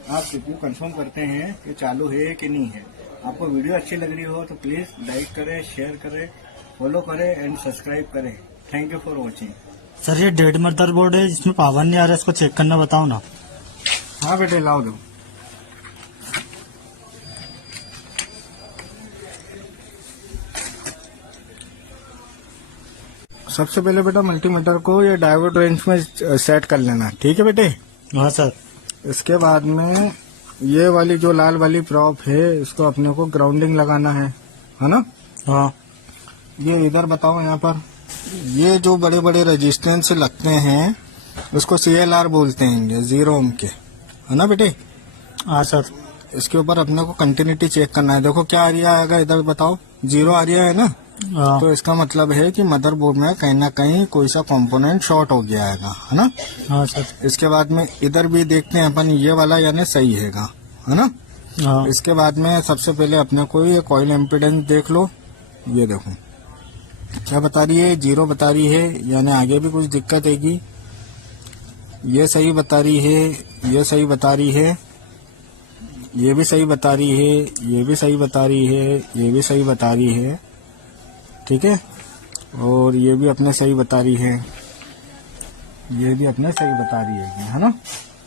आप सीपीयू कंफर्म करते हैं कि चालू है कि नहीं है। आपको वीडियो अच्छी लग रही हो तो प्लीज लाइक करें, शेयर करें, फॉलो करें एंड सब्सक्राइब करें। Thank you for watching. Sir ये डेड मदरबोर्ड है जिसमें पावर नहीं आ रहा है, इसको चेक करना बताओ ना। हाँ बेटे लाओ दो। सबसे पहले बेटा मल्टीमीटर को ये डायोड रेंज में सेट कर लेना। ठीक है बेटे। हाँ सर। इसके बाद में ये वाली जो लाल वाली प्रॉप है इसको अपने को ग्राउंडिंग लगाना है ना। हाँ। ये इधर बताओ यहाँ पर ये जो बड़े बड़े रेजिस्टेंस लगते हैं उसको CLR बोलते हैं, 0 ओम के, है ना बेटे। हाँ सर। इसके ऊपर अपने को कंटिन्यूटी चेक करना है। देखो क्या एरिया आएगा इधर बताओ, 0 एरिया है ना। हाँ। तो इसका मतलब है कि मदरबोर्ड में कहीं ना कहीं कोई सा कंपोनेंट शॉर्ट हो गया है ना। हाँ सर। इसके बाद में इधर भी देखते हैं अपन, ये वाला यानी सही है ना। हाँ। इसके बाद में सबसे पहले अपने को ये कॉइल एम्पीडेंस देख लो। ये देखो क्या बता रही है, 0 बता रही है, यानी आगे भी कुछ दिक्कत आएगी। ये सही बता रही है, ये सही बता रही है, ये भी सही बता रही है, ये भी सही बता रही है, ये भी सही बता रही है। ठीक है। और ये भी अपने सही बता रही है, ये भी अपने सही बता रही है ना।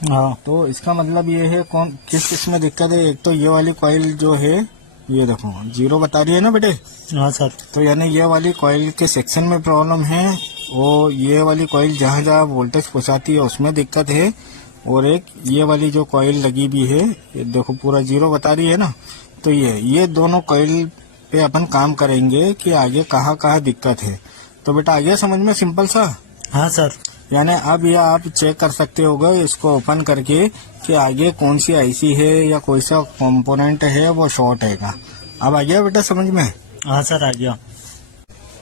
हाँ। तो इसका मतलब ये है कौन किस में दिक्कत है। एक तो ये वाली कॉइल जो है ये देखो 0 बता रही है ना बेटे। हाँ सर। तो यानी ये वाली कॉइल के सेक्शन में प्रॉब्लम है, और ये वाली कॉइल जहाँ जहाँ वोल्टेज पहुँचाती है उसमें दिक्कत है। और एक ये वाली जो कॉइल लगी भी है ये देखो पूरा 0 बता रही है ना। तो ये दोनों कॉइल पे अपन काम करेंगे कि आगे कहाँ कहाँ दिक्कत है। तो बेटा आ गया समझ में, सिंपल सा। हाँ सर। यानी अब ये आप चेक कर सकते होगे इसको ओपन करके कि आगे कौन सी आईसी है या कोई सा कंपोनेंट है वो शॉर्ट है। अब आ गया बेटा समझ में। हाँ सर आ गया।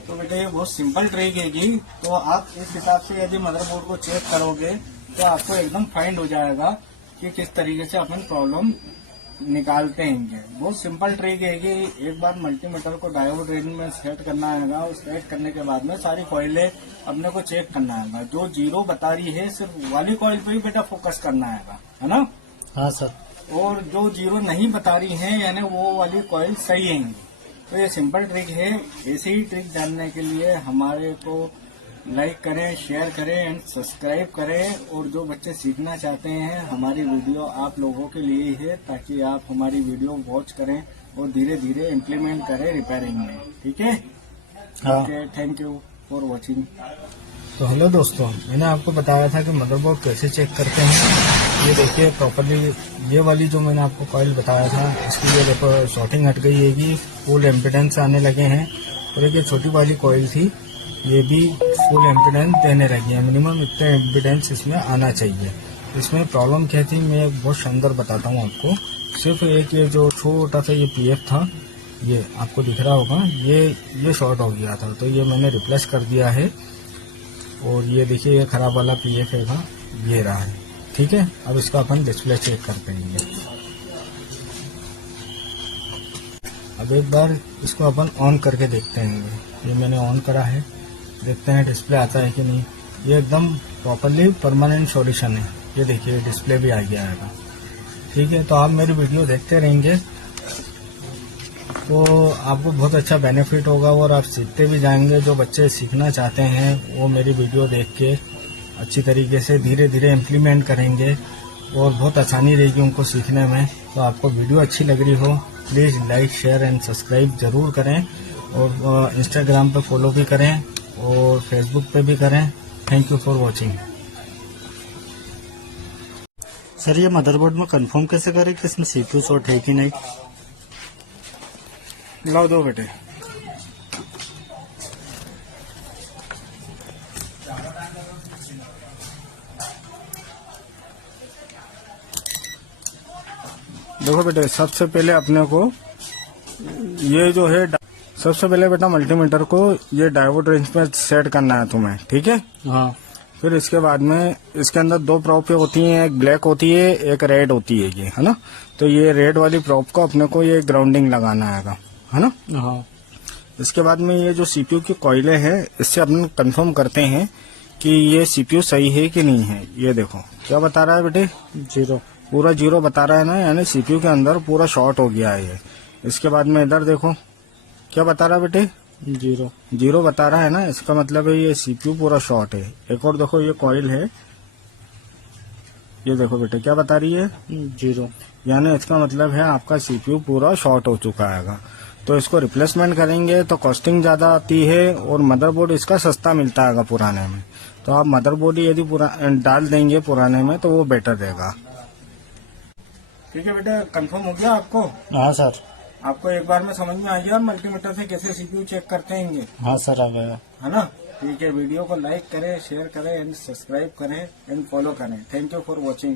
तो बेटा ये बहुत सिंपल ट्रिक है। तो आप इस हिसाब से यदि मदरबोर्ड को चेक करोगे तो आपको एकदम फाइंड हो जाएगा कि किस तरीके से अपन प्रॉब्लम निकालते हैं। बहुत सिंपल ट्रिक है कि एक बार मल्टीमीटर को डायोड रेंज में सेट करना है। उस सेट करने के बाद में सारी कॉइलें अपने को चेक करना है। जो 0 बता रही है सिर्फ वाली कॉइल पे ही बेटा फोकस करना है ना। हाँ सर। और जो 0 नहीं बता रही है यानी वो वाली कॉइल सही है। तो ये सिंपल ट्रिक है। ऐसी ही ट्रिक जानने के लिए हमारे को लाइक करें, शेयर करें एंड सब्सक्राइब करें। और जो बच्चे सीखना चाहते हैं हमारी वीडियो आप लोगों के लिए ही है, ताकि आप हमारी वीडियो वॉच करें और धीरे धीरे इम्प्लीमेंट करें रिपेयरिंग में। ठीक है। Okay, thank you for watching. तो हेलो दोस्तों, मैंने आपको बताया था कि मदरबोर्ड कैसे चेक करते हैं। ये देखिए प्रॉपर्ली ये वाली जो मैंने आपको कॉइल बताया था इसकी ये देखो शॉर्टिंग हट गई है, फुल एम्पीडेंस आने लगे हैं। और एक ये छोटी वाली कॉइल थी ये भी फुल एम्पीडेंस देने लगी है। मिनिमम इतना एम्पीडेंस इसमें आना चाहिए। इसमें प्रॉब्लम क्या थी मैं बहुत शानदार बताता हूँ आपको। सिर्फ एक ये जो छोटा सा ये पीएफ था, ये आपको दिख रहा होगा, ये शॉर्ट हो गया था। तो ये मैंने रिप्लेस कर दिया है। और ये देखिए ये खराब वाला पीएफ है ये रहा है। ठीक है। अब इसका अपन डिस्प्ले चेक करते हैं। अब एक बार इसको अपन ऑन करके देखते हैं। ये मैंने ऑन करा है, देखते हैं डिस्प्ले आता है कि नहीं। ये एकदम प्रॉपरली परमानेंट सॉल्यूशन है। ये देखिए डिस्प्ले भी आ गया है। ठीक है। तो आप मेरी वीडियो देखते रहेंगे तो आपको बहुत अच्छा बेनिफिट होगा और आप सीखते भी जाएंगे। जो बच्चे सीखना चाहते हैं वो मेरी वीडियो देख के अच्छी तरीके से धीरे धीरे इम्प्लीमेंट करेंगे और बहुत आसानी रहेगी उनको सीखने में। तो आपको वीडियो अच्छी लग रही हो please like share and subscribe जरूर करें। और इंस्टाग्राम पे फॉलो भी करें और फेसबुक पे भी करें। Thank you for watching. Sir ये मदरबोर्ड में कंफर्म कैसे करें कि इसमें सीपीयू शॉर्ट है कि नहीं। लाओ दो बेटे। देखो बेटे सबसे पहले अपने को ये जो है सबसे पहले बेटा मल्टीमीटर को ये डायोड रेंज पे सेट करना है तुम्हें, ठीक है। हाँ फिर इसके बाद में इसके अंदर दो प्रॉप होती हैं, एक ब्लैक होती है एक रेड होती है, ये है ना। तो ये रेड वाली प्रॉप को अपने को ये ग्राउंडिंग लगाना है ना। हाँ इसके बाद में ये जो सीपीयू की कॉइलें हैं इससे अपन कंफर्म करते हैं कि ये सीपीयू सही है कि नहीं है। ये देखो क्या बता रहा है बेटे, 0 पूरा 0 बता रहा है ना, यानी सीपीयू के अंदर पूरा शॉर्ट हो गया है ये। इसके बाद में इधर देखो क्या बता रहा है बेटे, 0 बता रहा है ना, इसका मतलब है ये सीपीयू पूरा शॉर्ट है। एक और देखो ये कॉइल है, ये देखो बेटे क्या बता रही है, 0 यानी इसका मतलब है आपका सीपीयू पूरा शॉर्ट हो चुका है। तो इसको रिप्लेसमेंट करेंगे तो कॉस्टिंग ज्यादा आती है और मदरबोर्ड इसका सस्ता मिलता है पुराने में। तो आप मदरबोर्ड यदि डाल देंगे पुराने में तो वो बेटर रहेगा। ठीक है बेटा, कंफर्म हो गया आपको? हाँ सर। आपको एक बार में समझ में आ गया मल्टीमीटर से कैसे सीपीयू चेक करते हैं? हाँ सर आ गया। है ना। ठीक है, वीडियो को लाइक करें, शेयर करें एंड सब्सक्राइब करें एंड फॉलो करें। Thank you for watching.